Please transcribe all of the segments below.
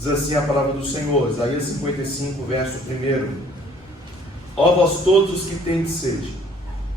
Diz assim a palavra do Senhor, Isaías 55, verso 1. Ó vós todos os que tendes sede,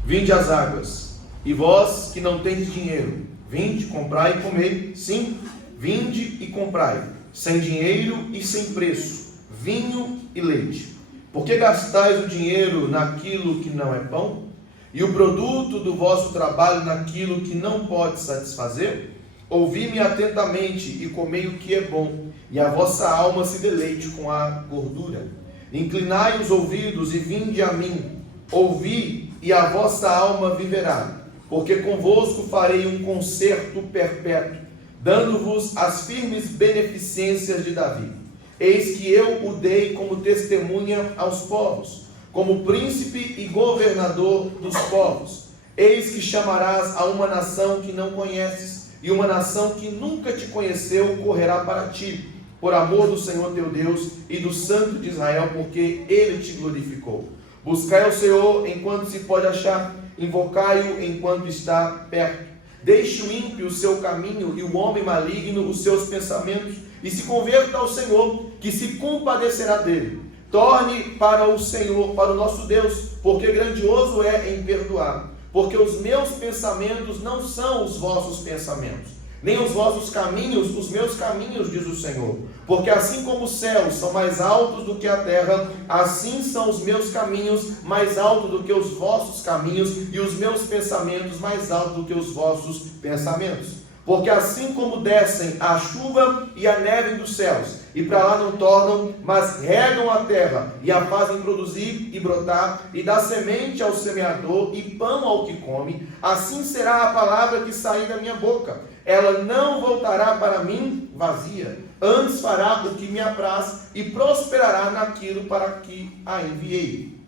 vinde às águas, e vós que não tendes dinheiro, vinde, comprai e comei. Sim, vinde e comprai, sem dinheiro e sem preço, vinho e leite. Porque gastais o dinheiro naquilo que não é pão, e o produto do vosso trabalho naquilo que não pode satisfazer? Ouvi-me atentamente e comei o que é bom, e a vossa alma se deleite com a gordura. Inclinai os ouvidos e vinde a mim, ouvi, e a vossa alma viverá. Porque convosco farei um concerto perpétuo, dando-vos as firmes beneficências de Davi. Eis que eu o dei como testemunha aos povos, como príncipe e governador dos povos. Eis que chamarás a uma nação que não conheces, e uma nação que nunca te conheceu correrá para ti, por amor do Senhor teu Deus e do Santo de Israel, porque Ele te glorificou. Buscai ao Senhor enquanto se pode achar, invocai-o enquanto está perto. Deixe o ímpio o seu caminho e o homem maligno os seus pensamentos, e se converta ao Senhor, que se compadecerá dele. Torne para o Senhor, para o nosso Deus, porque grandioso é em perdoar. Porque os meus pensamentos não são os vossos pensamentos, nem os vossos caminhos os meus caminhos, diz o Senhor. Porque assim como os céus são mais altos do que a terra, assim são os meus caminhos mais altos do que os vossos caminhos, e os meus pensamentos mais altos do que os vossos pensamentos. Porque assim como descem a chuva e a neve dos céus, e para lá não tornam, mas regam a terra, e a fazem produzir e brotar, e dá semente ao semeador, e pão ao que come, assim será a palavra que sair da minha boca. Ela não voltará para mim vazia, antes fará o que me apraz, e prosperará naquilo para que a enviei.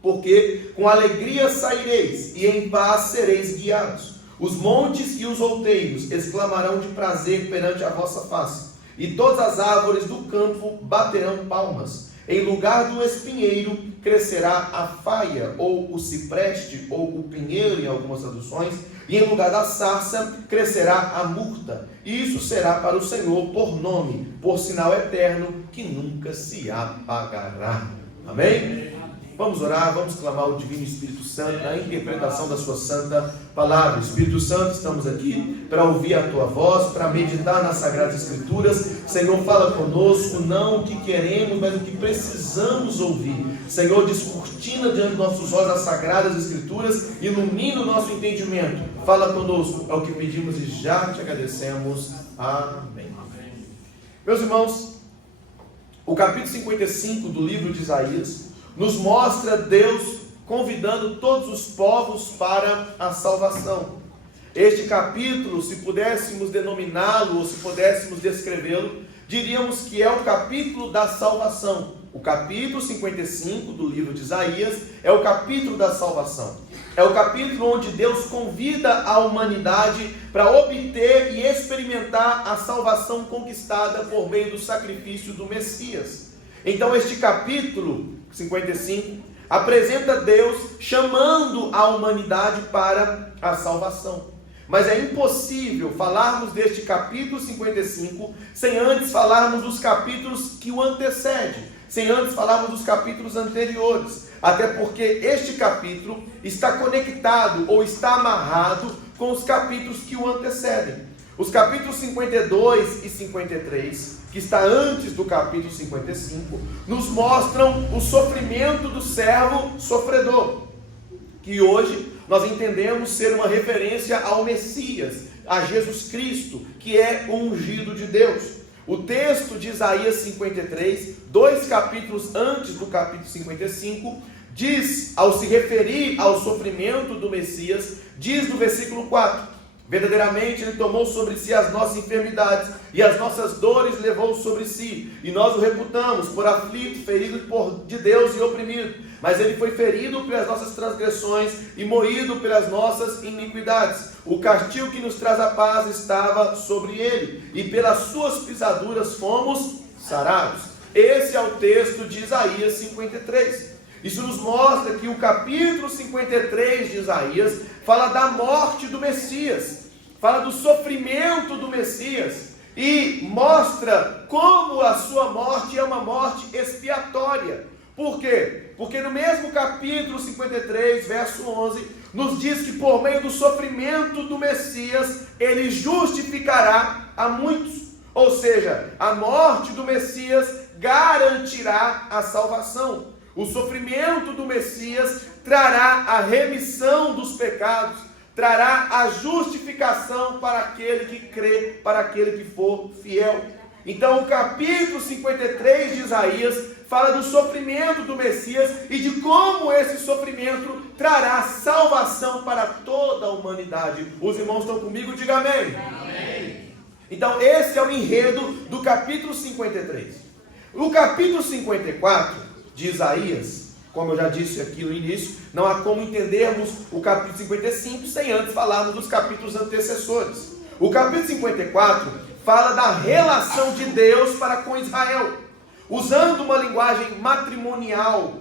Porque com alegria saireis, e em paz sereis guiados. Os montes e os outeiros exclamarão de prazer perante a vossa face, e todas as árvores do campo baterão palmas. Em lugar do espinheiro crescerá a faia, ou o cipreste, ou o pinheiro em algumas traduções, e em lugar da sarça crescerá a murta. E isso será para o Senhor por nome, por sinal eterno, que nunca se apagará. Amém? Vamos orar, vamos clamar o Divino Espírito Santo na interpretação da sua santa palavra. Espírito Santo, estamos aqui para ouvir a tua voz, para meditar nas Sagradas Escrituras. Senhor, fala conosco, não o que queremos, mas o que precisamos ouvir. Senhor, descortina diante dos nossos olhos as Sagradas Escrituras, ilumina o nosso entendimento. Fala conosco, é o que pedimos e já te agradecemos. Amém. Meus irmãos, o capítulo 55 do livro de Isaías nos mostra Deus convidando todos os povos para a salvação. Este capítulo, se pudéssemos denominá-lo ou se pudéssemos descrevê-lo, diríamos que é o capítulo da salvação. O capítulo 55 do livro de Isaías é o capítulo da salvação. É o capítulo onde Deus convida a humanidade para obter e experimentar a salvação conquistada por meio do sacrifício do Messias. Então este capítulo 55 apresenta Deus chamando a humanidade para a salvação. Mas é impossível falarmos deste capítulo 55 sem antes falarmos dos capítulos que o antecedem, sem antes falarmos dos capítulos anteriores, até porque este capítulo está conectado ou está amarrado com os capítulos que o antecedem. Os capítulos 52 e 53, que está antes do capítulo 55, nos mostram o sofrimento do servo sofredor, que hoje nós entendemos ser uma referência ao Messias, a Jesus Cristo, que é o ungido de Deus. O texto de Isaías 53, 2 capítulos antes do capítulo 55, diz, ao se referir ao sofrimento do Messias, diz no versículo 4: verdadeiramente Ele tomou sobre si as nossas enfermidades, e as nossas dores levou sobre si, e nós o reputamos por aflito, ferido de Deus e oprimido. Mas Ele foi ferido pelas nossas transgressões e moído pelas nossas iniquidades. O castigo que nos traz a paz estava sobre Ele, e pelas suas pisaduras fomos sarados. Esse é o texto de Isaías 53. Isso nos mostra que o capítulo 53 de Isaías fala da morte do Messias, fala do sofrimento do Messias, e mostra como a sua morte é uma morte expiatória. Por quê? Porque no mesmo capítulo 53, verso 11, nos diz que por meio do sofrimento do Messias, ele justificará a muitos. Ou seja, a morte do Messias garantirá a salvação. O sofrimento do Messias trará a remissão dos pecados, trará a justificação para aquele que crê, para aquele que for fiel. Então o capítulo 53 de Isaías fala do sofrimento do Messias e de como esse sofrimento trará salvação para toda a humanidade. Os irmãos estão comigo? Diga amém. Amém. Então esse é o enredo do capítulo 53. O capítulo 54 de Isaías, como eu já disse aqui no início, não há como entendermos o capítulo 55 sem antes falarmos dos capítulos antecessores. O capítulo 54 fala da relação de Deus para com Israel. Usando uma linguagem matrimonial,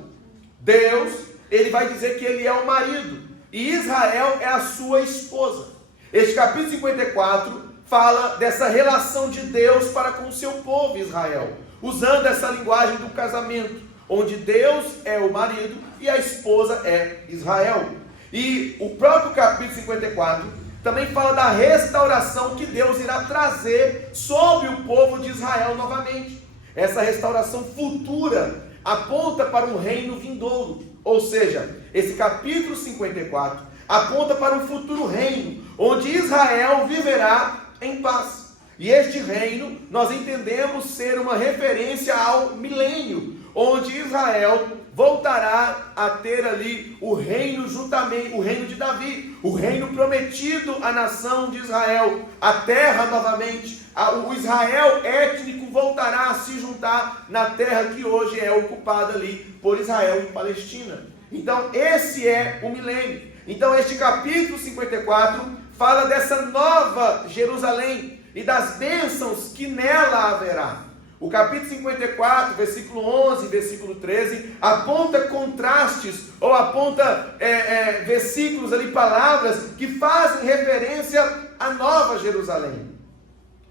Deus, ele vai dizer que ele é o marido e Israel é a sua esposa. Este capítulo 54 fala dessa relação de Deus para com o seu povo Israel, usando essa linguagem do casamento, onde Deus é o marido e a esposa é Israel. E o próprio capítulo 54 também fala da restauração que Deus irá trazer sobre o povo de Israel novamente. Essa restauração futura aponta para um reino vindouro, ou seja, esse capítulo 54 aponta para um futuro reino, onde Israel viverá em paz. E este reino nós entendemos ser uma referência ao milênio, onde Israel voltará a ter ali o reino juntamente, o reino de Davi, o reino prometido à nação de Israel, a terra novamente, o Israel étnico voltará a se juntar na terra que hoje é ocupada ali por Israel e Palestina. Então esse é o milênio. Então este capítulo 54 fala dessa nova Jerusalém e das bênçãos que nela haverá. O capítulo 54, versículo 11, versículo 13, aponta contrastes, ou aponta versículos ali, palavras que fazem referência à nova Jerusalém.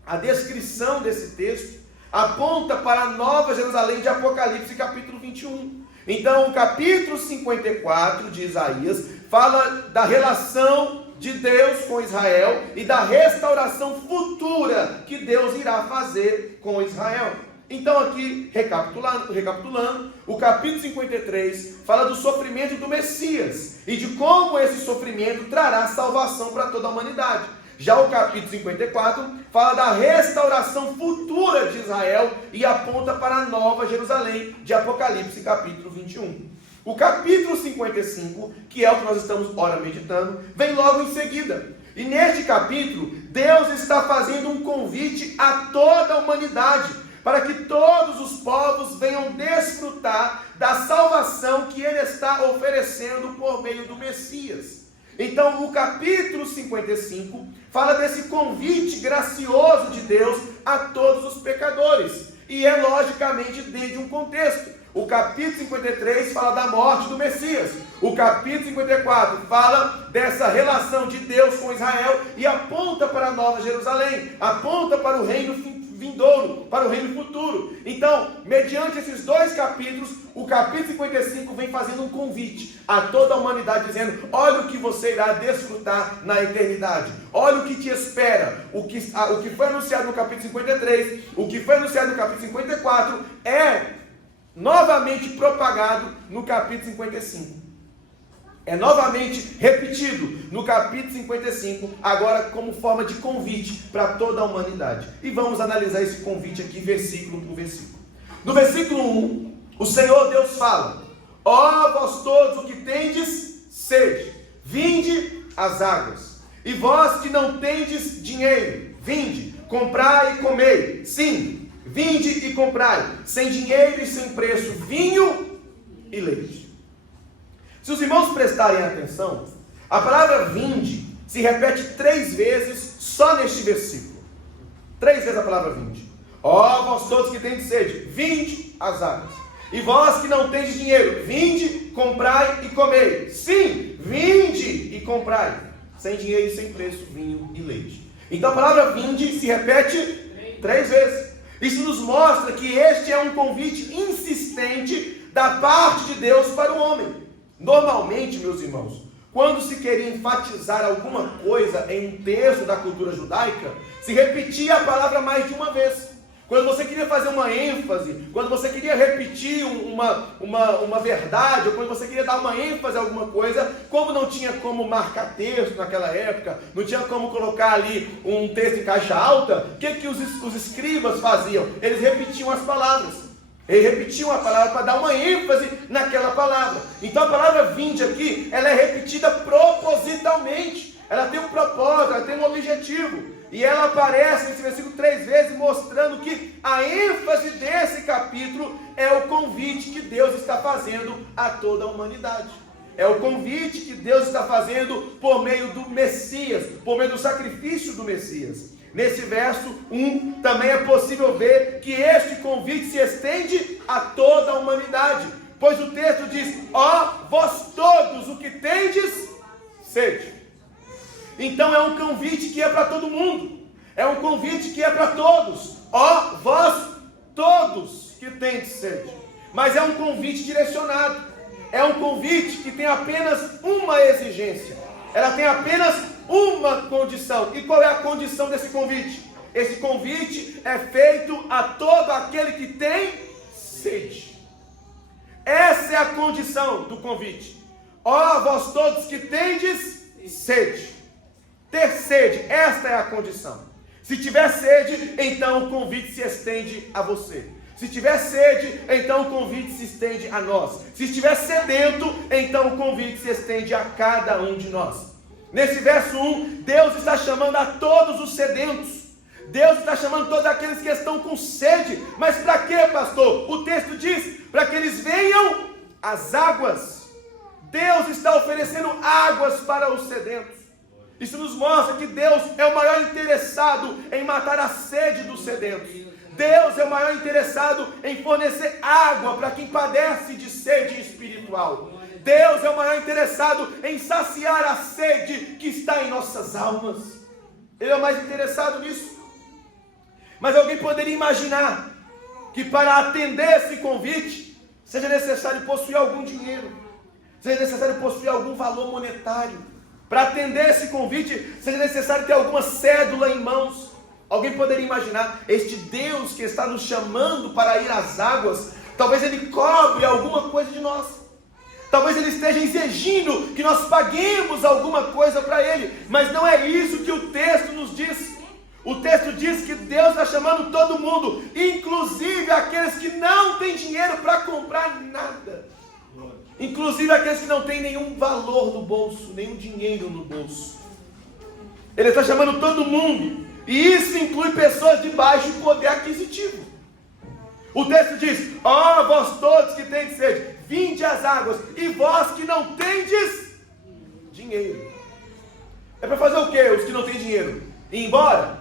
A descrição desse texto aponta para a nova Jerusalém de Apocalipse, capítulo 21. Então, o capítulo 54 de Isaías fala da relação de Deus com Israel e da restauração futura que Deus irá fazer com Israel. Então aqui, recapitulando, o capítulo 53 fala do sofrimento do Messias e de como esse sofrimento trará salvação para toda a humanidade. Já o capítulo 54 fala da restauração futura de Israel e aponta para a nova Jerusalém de Apocalipse, capítulo 21. O capítulo 55, que é o que nós estamos ora meditando, vem logo em seguida. E neste capítulo, Deus está fazendo um convite a toda a humanidade, para que todos os povos venham desfrutar da salvação que Ele está oferecendo por meio do Messias. Então, o capítulo 55 fala desse convite gracioso de Deus a todos os pecadores. E é logicamente dentro de um contexto. O capítulo 53 fala da morte do Messias. O capítulo 54 fala dessa relação de Deus com Israel e aponta para a nova Jerusalém, aponta para o reino vindouro, para o reino futuro. Então, mediante esses dois capítulos, o capítulo 55 vem fazendo um convite a toda a humanidade, dizendo: olha o que você irá desfrutar na eternidade, olha o que te espera. O que foi anunciado no capítulo 53, o que foi anunciado no capítulo 54 é novamente propagado no capítulo 55. É novamente repetido no capítulo 55, agora como forma de convite para toda a humanidade. E vamos analisar esse convite aqui, versículo por versículo. No versículo 1, o Senhor Deus fala: ó vós todos o que tendes sede, vinde às águas. E vós que não tendes dinheiro, vinde, comprai e comei. Sim, vinde e comprai, sem dinheiro e sem preço, vinho e leite. Se os irmãos prestarem atenção, a palavra vinde se repete 3 vezes só neste versículo. 3 vezes a palavra vinde. Ó vós todos que tendes sede, vinde às águas. E vós que não tendes dinheiro, vinde, comprai e comei. Sim, vinde e comprai, sem dinheiro e sem preço, vinho e leite. Então a palavra vinde se repete 3 vezes. Isso nos mostra que este é um convite insistente da parte de Deus para o homem. Normalmente, meus irmãos, quando se queria enfatizar alguma coisa em um texto da cultura judaica, se repetia a palavra mais de uma vez. Quando você queria fazer uma ênfase, quando você queria repetir uma verdade, ou quando você queria dar uma ênfase a alguma coisa, como não tinha como marcar texto naquela época, não tinha como colocar ali um texto em caixa alta, o que os escribas faziam? Eles repetiam as palavras. Eles repetiam a palavra para dar uma ênfase naquela palavra. Então a palavra vinde aqui, ela é repetida propositalmente. Ela tem um propósito, ela tem um objetivo. E ela aparece nesse versículo 3 vezes, mostrando que a ênfase desse capítulo é o convite que Deus está fazendo a toda a humanidade. É o convite que Deus está fazendo por meio do Messias, por meio do sacrifício do Messias. Nesse verso 1, também é possível ver que este convite se estende a toda a humanidade. Pois o texto diz, ó, vós todos o que tendes, sede. Então é um convite que é para todo mundo. É um convite que é para todos. Ó, vós todos que tendes sede. Mas é um convite direcionado. É um convite que tem apenas uma exigência. Ela tem apenas uma condição. E qual é a condição desse convite? Esse convite é feito a todo aquele que tem sede. Essa é a condição do convite. Ó, vós todos que tendes sede. Ter sede, esta é a condição. Se tiver sede, então o convite se estende a você. Se tiver sede, então o convite se estende a nós. Se estiver sedento, então o convite se estende a cada um de nós. Nesse verso 1, Deus está chamando a todos os sedentos. Deus está chamando todos aqueles que estão com sede. Mas para quê, pastor? O texto diz, para que eles venham às águas. Deus está oferecendo águas para os sedentos. Isso nos mostra que Deus é o maior interessado em matar a sede dos sedentos. Deus é o maior interessado em fornecer água para quem padece de sede espiritual. Deus é o maior interessado em saciar a sede que está em nossas almas. Ele é o mais interessado nisso. Mas alguém poderia imaginar que para atender esse convite seja necessário possuir algum dinheiro, seja necessário possuir algum valor monetário. Para atender esse convite, seja necessário ter alguma cédula em mãos. Alguém poderia imaginar, este Deus que está nos chamando para ir às águas, talvez Ele cobre alguma coisa de nós. Talvez Ele esteja exigindo que nós paguemos alguma coisa para Ele. Mas não é isso que o texto nos diz. O texto diz que Deus está chamando todo mundo, inclusive aqueles que não têm dinheiro para comprar nada. Inclusive aqueles que não têm nenhum valor no bolso, nenhum dinheiro no bolso. Ele está chamando todo mundo. E isso inclui pessoas de baixo poder aquisitivo. O texto diz, ó, vós todos que tendes sede, vinde às águas. E vós que não tendes dinheiro. É para fazer o quê, os que não têm dinheiro? Ir embora?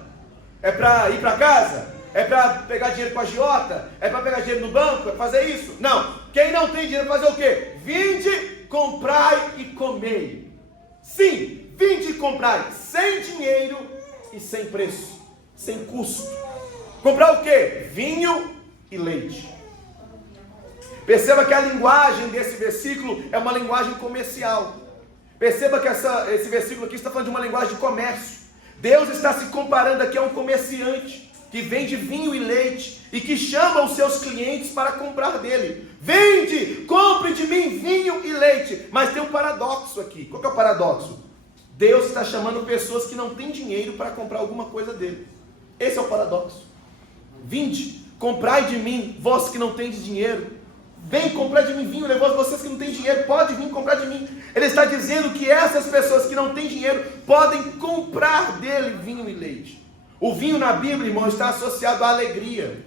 É para ir para casa? É para pegar dinheiro com a agiota? É para pegar dinheiro no banco? É fazer isso? Não. Quem não tem dinheiro fazer o quê? Vinde, comprai e comei. Sim, vinde e comprai sem dinheiro e sem preço, sem custo. Comprar o quê? Vinho e leite. Perceba que a linguagem desse versículo é uma linguagem comercial. Perceba que esse versículo aqui está falando de uma linguagem de comércio. Deus está se comparando aqui a um comerciante que vende vinho e leite e que chama os seus clientes para comprar dele. Vende, compre de mim vinho e leite. Mas tem um paradoxo aqui. Qual que é o paradoxo? Deus está chamando pessoas que não têm dinheiro para comprar alguma coisa dele. Esse é o paradoxo. Vinde, comprai de mim, vós que não tendes dinheiro. Vem comprar de mim vinho, levou vocês que não têm dinheiro, pode vir comprar de mim. Ele está dizendo que essas pessoas que não têm dinheiro podem comprar dele vinho e leite. O vinho na Bíblia, irmão, está associado à alegria.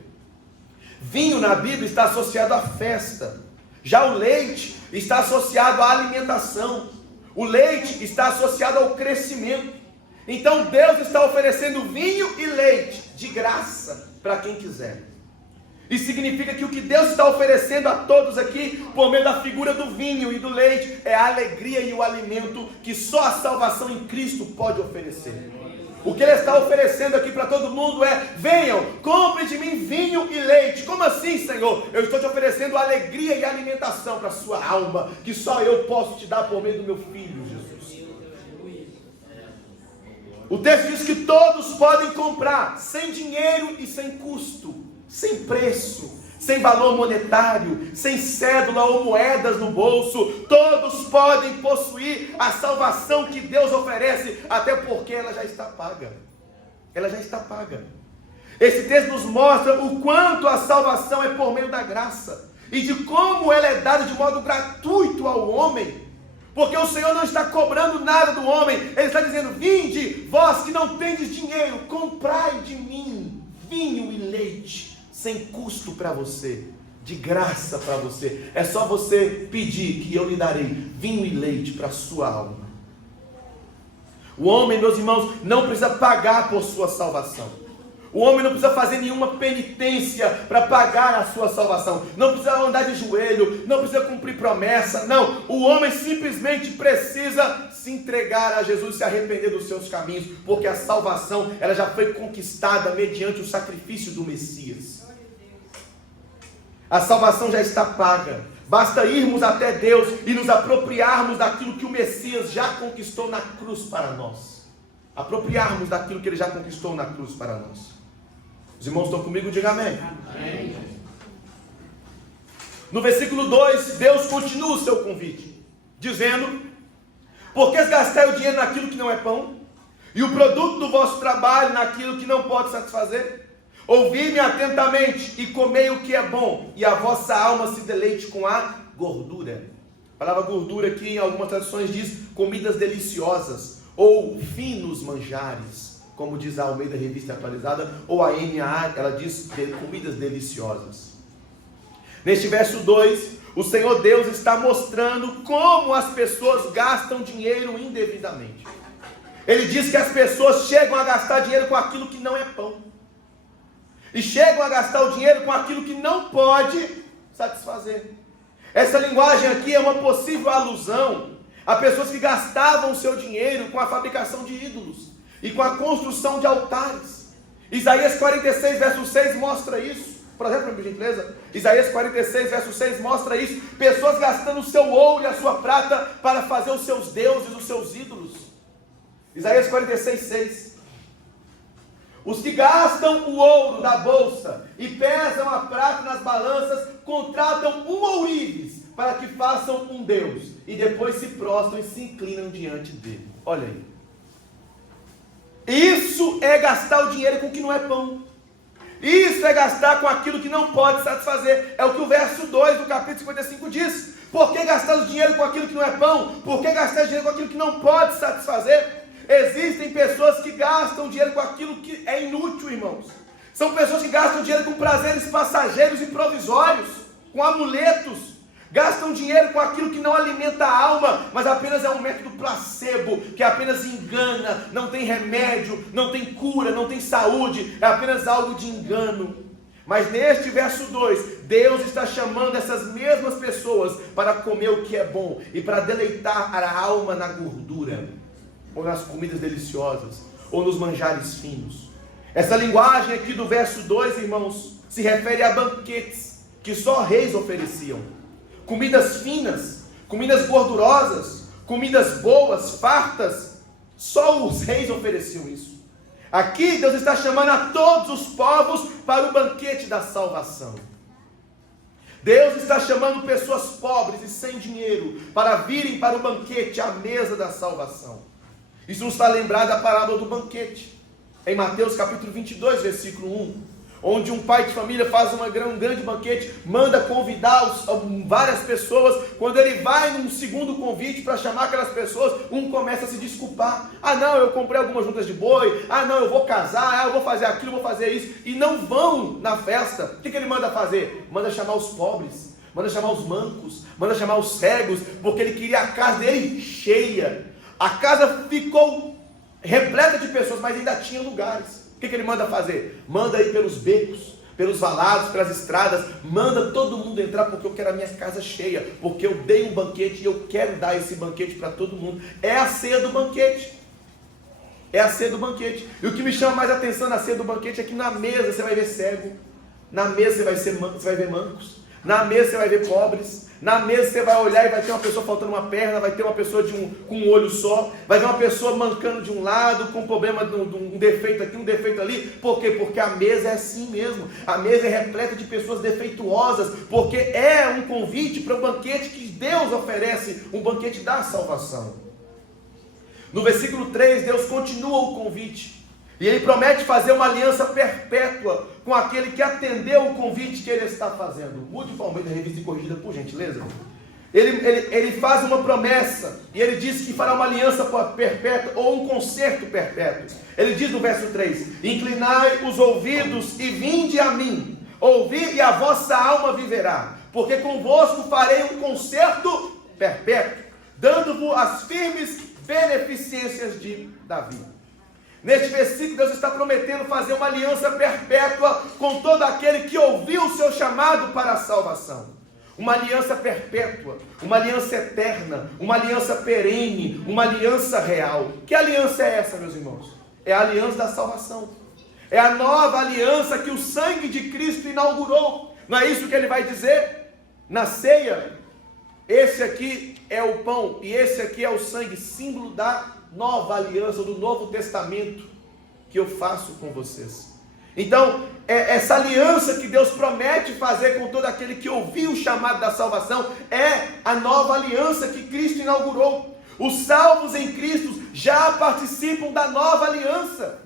Vinho na Bíblia está associado à festa. Já o leite está associado à alimentação. O leite está associado ao crescimento. Então Deus está oferecendo vinho e leite de graça para quem quiser. Isso significa que o que Deus está oferecendo a todos aqui, por meio da figura do vinho e do leite, é a alegria e o alimento que só a salvação em Cristo pode oferecer. O que ele está oferecendo aqui para todo mundo é: venham, comprem de mim vinho e leite. Como assim, Senhor? Eu estou te oferecendo alegria e alimentação para a sua alma, que só eu posso te dar por meio do meu Filho, Jesus. O texto diz que todos podem comprar, sem dinheiro e sem custo, sem preço, sem valor monetário, sem cédula ou moedas no bolso. Todos podem possuir a salvação que Deus oferece, até porque ela já está paga. Ela já está paga. Esse texto nos mostra o quanto a salvação é por meio da graça, e de como ela é dada de modo gratuito ao homem, porque o Senhor não está cobrando nada do homem. Ele está dizendo: vinde, vós que não tendes dinheiro, comprai de mim vinho e leite, sem custo para você, de graça para você. É só você pedir que eu lhe darei vinho e leite para a sua alma. O homem, meus irmãos, não precisa pagar por sua salvação. O homem não precisa fazer nenhuma penitência para pagar a sua salvação. Não precisa andar de joelho, não precisa cumprir promessa. Não, o homem simplesmente precisa se entregar a Jesus, se arrepender dos seus caminhos, porque a salvação, ela já foi conquistada mediante o sacrifício do Messias. A salvação já está paga. Basta irmos até Deus e nos apropriarmos daquilo que o Messias já conquistou na cruz para nós. Apropriarmos daquilo que ele já conquistou na cruz para nós. Os irmãos estão comigo? Diga amém. Amém. No versículo 2, Deus continua o seu convite, dizendo: por que gastai o dinheiro naquilo que não é pão, e o produto do vosso trabalho naquilo que não pode satisfazer? Ouvi-me atentamente e comei o que é bom, e a vossa alma se deleite com a gordura. A palavra gordura aqui em algumas traduções diz comidas deliciosas, ou finos manjares, como diz a Almeida Revista Atualizada, ou a NAA, ela diz comidas deliciosas. Neste verso 2, o Senhor Deus está mostrando como as pessoas gastam dinheiro indevidamente. Ele diz que as pessoas chegam a gastar dinheiro com aquilo que não é pão, e chegam a gastar o dinheiro com aquilo que não pode satisfazer. Essa linguagem aqui é uma possível alusão a pessoas que gastavam o seu dinheiro com a fabricação de ídolos e com a construção de altares. Isaías 46, verso 6 mostra isso. Por exemplo, por gentileza, Isaías 46, verso 6 mostra isso. Pessoas gastando o seu ouro e a sua prata para fazer os seus deuses, os seus ídolos. Isaías 46, 6. Os que gastam o ouro da bolsa e pesam a prata nas balanças, contratam um ourives para que façam um deus, e depois se prostram e se inclinam diante dele. Olha aí. Isso é gastar o dinheiro com o que não é pão. Isso é gastar com aquilo que não pode satisfazer. É o que o verso 2 do capítulo 55 diz. Por que gastar o dinheiro com aquilo que não é pão? Por que gastar dinheiro com aquilo que não pode satisfazer? Existem pessoas que gastam dinheiro com aquilo que é inútil, irmãos. São pessoas que gastam dinheiro com prazeres passageiros e provisórios, com amuletos. Gastam dinheiro com aquilo que não alimenta a alma, mas apenas é um método placebo, que apenas engana, não tem remédio, não tem cura, não tem saúde, é apenas algo de engano. Mas neste verso 2, Deus está chamando essas mesmas pessoas para comer o que é bom e para deleitar a alma na gordura, ou nas comidas deliciosas, ou nos manjares finos. Essa linguagem aqui do verso 2, irmãos, se refere a banquetes que só reis ofereciam. Comidas finas, comidas gordurosas, comidas boas, fartas, só os reis ofereciam isso. Aqui Deus está chamando a todos os povos para o banquete da salvação. Deus está chamando pessoas pobres e sem dinheiro para virem para o banquete, à mesa da salvação. Isso nos está lembrado da parábola do banquete, em Mateus capítulo 22, versículo 1. Onde um pai de família faz um grande banquete, manda convidar várias pessoas. Quando ele vai num segundo convite para chamar aquelas pessoas, um começa a se desculpar. Ah não, eu comprei algumas juntas de boi. Ah não, eu vou casar, eu vou fazer aquilo, eu vou fazer isso. E não vão na festa. O que ele manda fazer? Manda chamar os pobres, manda chamar os mancos, manda chamar os cegos, porque ele queria a casa dele cheia. A casa ficou repleta de pessoas, mas ainda tinha lugares. O que ele manda fazer? Manda ir pelos becos, pelos valados, pelas estradas, manda todo mundo entrar, porque eu quero a minha casa cheia, porque eu dei um banquete e eu quero dar esse banquete para todo mundo. É a ceia do banquete. é a ceia do banquete. E o que me chama mais a atenção na ceia do banquete é que na mesa você vai ver cego, na mesa você vai ver mancos, na mesa você vai ver pobres, na mesa você vai olhar e vai ter uma pessoa faltando uma perna, vai ter uma pessoa com um olho só, vai ver uma pessoa mancando de um lado, com problema de um defeito aqui, um defeito ali. Por quê? Porque a mesa é assim mesmo. A mesa é repleta de pessoas defeituosas, porque é um convite para o banquete que Deus oferece, um banquete da salvação. No versículo 3, Deus continua o convite. E Ele promete fazer uma aliança perpétua com aquele que atendeu o convite que Ele está fazendo. Mude para o meio da revista e corrigida, por gentileza. Ele faz uma promessa, e Ele diz que fará uma aliança perpétua, ou um concerto perpétuo. Ele diz no verso 3, inclinai os ouvidos e vinde a mim, ouvi e a vossa alma viverá, porque convosco farei um concerto perpétuo, dando-vos as firmes beneficências de Davi. Neste versículo, Deus está prometendo fazer uma aliança perpétua com todo aquele que ouviu o seu chamado para a salvação. Uma aliança perpétua, uma aliança eterna, uma aliança perene, uma aliança real. Que aliança é essa, meus irmãos? É a aliança da salvação. É a nova aliança que o sangue de Cristo inaugurou. Não é isso que ele vai dizer? Na ceia, esse aqui é o pão e esse aqui é o sangue, símbolo da nova aliança, do Novo Testamento que eu faço com vocês. Então, essa aliança que Deus promete fazer com todo aquele que ouviu o chamado da salvação, é a nova aliança que Cristo inaugurou. Os salvos em Cristo já participam da nova aliança.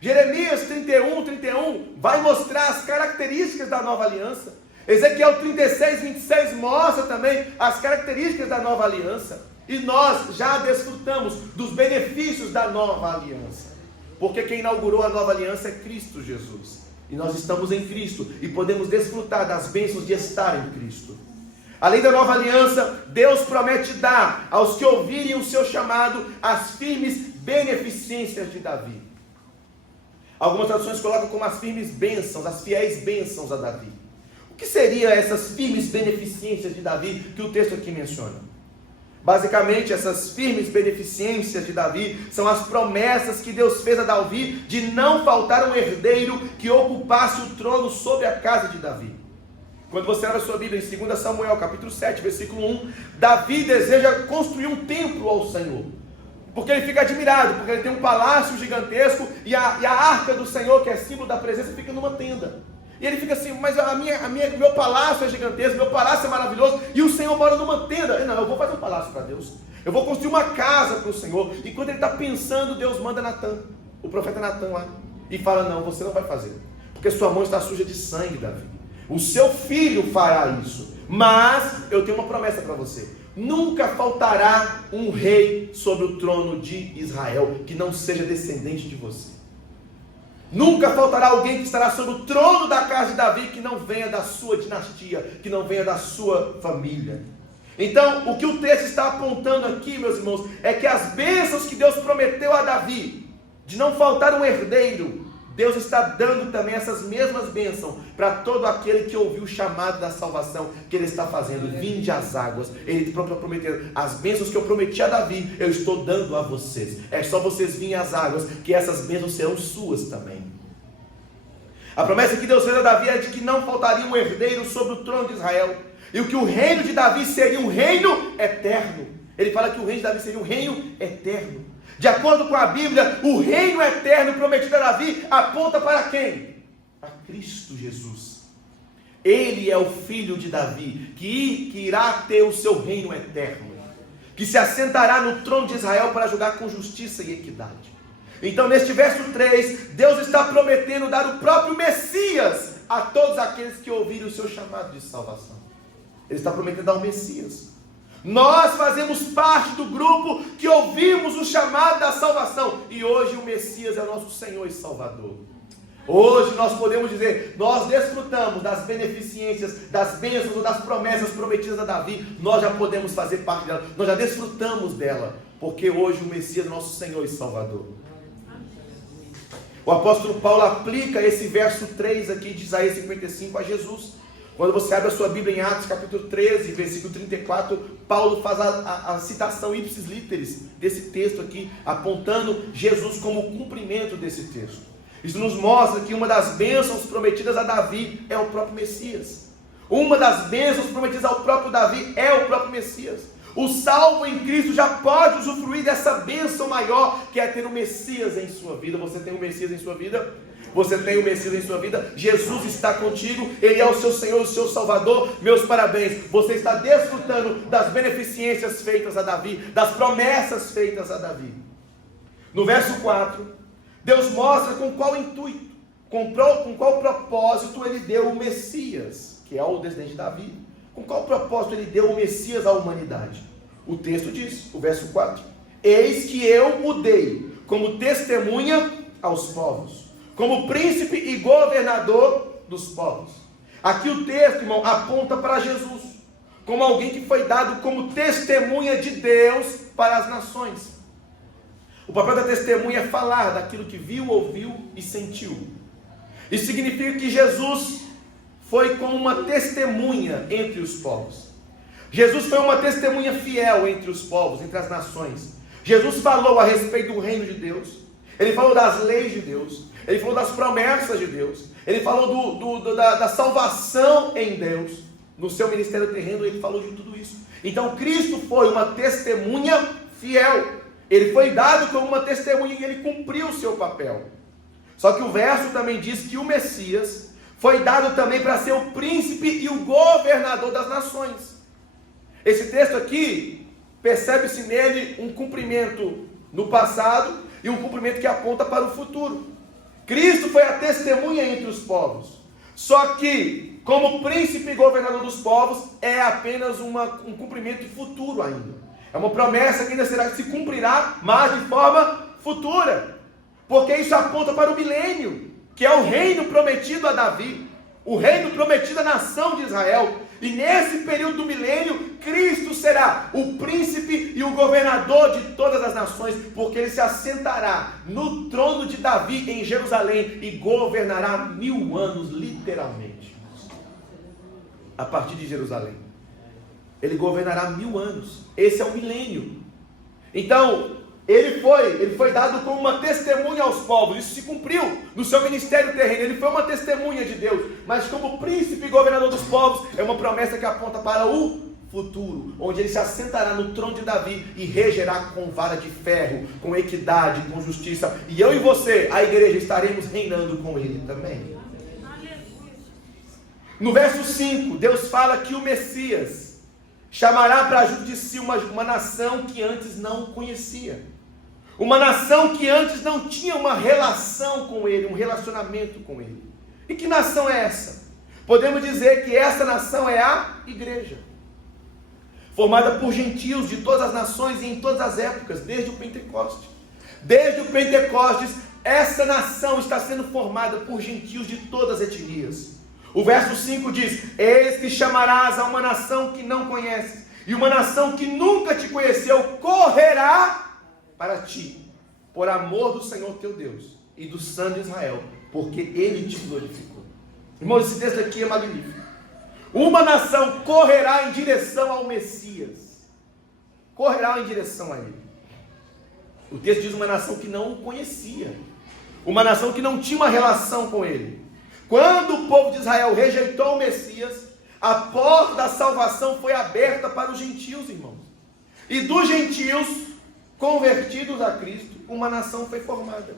Jeremias 31 vai mostrar as características da nova aliança. Ezequiel 36:26 mostra também as características da nova aliança. E nós já desfrutamos dos benefícios da nova aliança, porque quem inaugurou a nova aliança é Cristo Jesus, e nós estamos em Cristo, e podemos desfrutar das bênçãos de estar em Cristo. Além da nova aliança, Deus promete dar aos que ouvirem o seu chamado as firmes beneficências de Davi. Algumas traduções colocam como as firmes bênçãos, as fiéis bênçãos a Davi. O que seriam essas firmes beneficências de Davi que o texto aqui menciona? Basicamente, essas firmes beneficências de Davi são as promessas que Deus fez a Davi de não faltar um herdeiro que ocupasse o trono sobre a casa de Davi. Quando você abre a sua Bíblia em 2 Samuel, capítulo 7, versículo 1, Davi deseja construir um templo ao Senhor, porque ele fica admirado, porque ele tem um palácio gigantesco e a arca do Senhor, que é símbolo da presença, fica numa tenda. E ele fica assim, mas meu palácio é gigantesco, meu palácio é maravilhoso, e o Senhor mora numa tenda. Não, eu vou fazer um palácio para Deus, eu vou construir uma casa para o Senhor. E quando ele está pensando, Deus manda Natã, o profeta Natã lá, e fala, não, você não vai fazer, porque sua mão está suja de sangue, Davi. O seu filho fará isso, mas eu tenho uma promessa para você. Nunca faltará um rei sobre o trono de Israel que não seja descendente de você. Nunca faltará alguém que estará sobre o trono da casa de Davi que não venha da sua dinastia, que não venha da sua família. Então, o que o texto está apontando aqui, meus irmãos, é que as bênçãos que Deus prometeu a Davi, de não faltar um herdeiro, Deus está dando também essas mesmas bênçãos para todo aquele que ouviu o chamado da salvação que Ele está fazendo. Vinde às águas. Ele prometeu, as bênçãos que eu prometi a Davi, eu estou dando a vocês. É só vocês virem às águas, que essas bênçãos serão suas também. A promessa que Deus fez a Davi é de que não faltaria um herdeiro sobre o trono de Israel, e o que o reino de Davi seria um reino eterno. Ele fala que o reino de Davi seria um reino eterno. De acordo com a Bíblia, o reino eterno prometido a Davi aponta para quem? A Cristo Jesus. Ele é o filho de Davi, que irá ter o seu reino eterno, que se assentará no trono de Israel para julgar com justiça e equidade. Então, neste verso 3, Deus está prometendo dar o próprio Messias a todos aqueles que ouvirem o seu chamado de salvação. Ele está prometendo dar o Messias. Nós fazemos parte do grupo que ouvimos o chamado da salvação, e hoje o Messias é o nosso Senhor e Salvador. Hoje nós podemos dizer, nós desfrutamos das beneficências, das bênçãos ou das promessas prometidas a Davi. Nós já podemos fazer parte dela, nós já desfrutamos dela, porque hoje o Messias é o nosso Senhor e Salvador. O apóstolo Paulo aplica esse verso 3 aqui de Isaías 55 a Jesus. Quando você abre a sua Bíblia em Atos capítulo 13, versículo 34, Paulo faz a citação ipsis literis desse texto aqui, apontando Jesus como o cumprimento desse texto. Isso nos mostra que uma das bênçãos prometidas a Davi é o próprio Messias. Uma das bênçãos prometidas ao próprio Davi é o próprio Messias. O salvo em Cristo já pode usufruir dessa bênção maior, que é ter o Messias em sua vida. Você tem o Messias em sua vida? Você tem o Messias em sua vida? Jesus está contigo, Ele é o seu Senhor, o seu Salvador. Meus parabéns, você está desfrutando das beneficências feitas a Davi, das promessas feitas a Davi. No verso 4, Deus mostra com qual intuito, com qual propósito Ele deu o Messias, que é o descendente de Davi. Com qual propósito Ele deu o Messias à humanidade? O texto diz, o verso 4: eis que eu o dei como testemunha aos povos, como príncipe e governador dos povos. Aqui o texto, irmão, aponta para Jesus, como alguém que foi dado como testemunha de Deus para as nações. O papel da testemunha é falar daquilo que viu, ouviu e sentiu. Isso significa que Jesus foi como uma testemunha entre os povos. Jesus foi uma testemunha fiel entre os povos, entre as nações. Jesus falou a respeito do reino de Deus. Ele falou das leis de Deus. Ele falou das promessas de Deus. Ele falou da salvação em Deus. No seu ministério terreno ele falou de tudo isso. Então Cristo foi uma testemunha fiel. Ele foi dado como uma testemunha e ele cumpriu o seu papel. Só que o verso também diz que o Messias foi dado também para ser o príncipe e o governador das nações. Esse texto aqui, percebe-se nele um cumprimento no passado e um cumprimento que aponta para o futuro. Cristo foi a testemunha entre os povos. Só que, como príncipe e governador dos povos, é apenas um cumprimento futuro ainda. É uma promessa que ainda se cumprirá, mas de forma futura. Porque isso aponta para o milênio, que é o reino prometido a Davi, o reino prometido à nação de Israel. E nesse período do milênio, Cristo será o príncipe e o governador de todas as nações, porque ele se assentará no trono de Davi em Jerusalém e governará 1000 anos, literalmente. A partir de Jerusalém, ele governará 1000 anos. Esse é o milênio. Então, ele foi dado como uma testemunha aos povos. Isso se cumpriu no seu ministério terreno. Ele foi uma testemunha de Deus. Mas como príncipe e governador dos povos, é uma promessa que aponta para o futuro, onde ele se assentará no trono de Davi e regerá com vara de ferro, com equidade, com justiça. E eu e você, a igreja, estaremos reinando com ele também. No verso 5, Deus fala que o Messias chamará para junto de si uma nação que antes não o conhecia. Uma nação que antes não tinha uma relação com ele, um relacionamento com ele. E que nação é essa? Podemos dizer que essa nação é a igreja, formada por gentios de todas as nações e em todas as épocas, desde o Pentecostes. Desde o Pentecostes, essa nação está sendo formada por gentios de todas as etnias. O verso 5 diz: eis que chamarás a uma nação que não conheces, e uma nação que nunca te conheceu correrá para ti, por amor do Senhor teu Deus e do Santo de Israel, porque Ele te glorificou. Irmãos, esse texto aqui é magnífico. Uma nação correrá em direção ao Messias, correrá em direção a Ele. O texto diz uma nação que não o conhecia, uma nação que não tinha uma relação com Ele. Quando o povo de Israel rejeitou o Messias, a porta da salvação foi aberta para os gentios, irmãos. E dos gentios convertidos a Cristo, uma nação foi formada.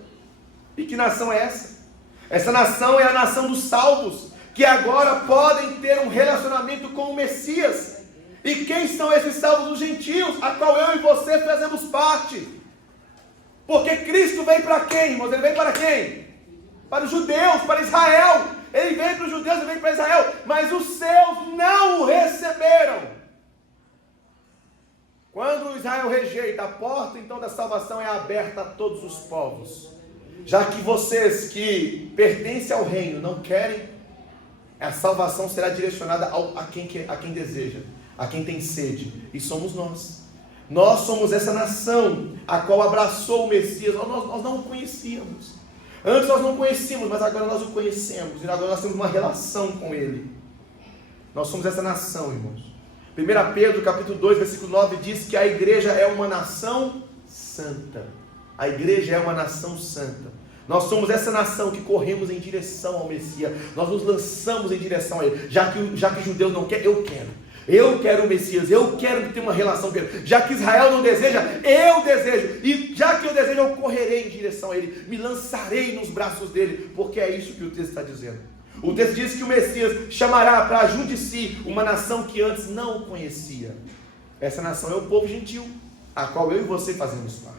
E que nação é essa? Essa nação é a nação dos salvos, que agora podem ter um relacionamento com o Messias. E quem são esses salvos? Os gentios, a qual eu e você fazemos parte. Porque Cristo veio para quem, irmãos? Ele veio para quem? Para os judeus, para Israel. Ele veio para os judeus, ele veio para Israel, mas os seus não o receberam. Quando Israel rejeita, a porta então da salvação é aberta a todos os povos. Já que vocês que pertencem ao reino não querem, a salvação será direcionada a quem deseja, a quem tem sede, e somos nós. Nós somos essa nação a qual abraçou o Messias. Nós não o conhecíamos. Antes nós não conhecíamos, mas agora nós o conhecemos, e agora nós temos uma relação com Ele. Nós somos essa nação, irmãos. 1 Pedro capítulo 2, versículo 9 diz que a igreja é uma nação santa. A igreja é uma nação santa. Nós somos essa nação que corremos em direção ao Messias. Nós nos lançamos em direção a Ele. Já que judeu não quer, eu quero. Eu quero o Messias, eu quero ter uma relação com Ele. Já que Israel não deseja, eu desejo. E já que eu desejo, eu correrei em direção a Ele. Me lançarei nos braços dEle. Porque é isso que o texto está dizendo. O texto diz que o Messias chamará para junto de si uma nação que antes não o conhecia. Essa nação é o povo gentil, a qual eu e você fazemos parte.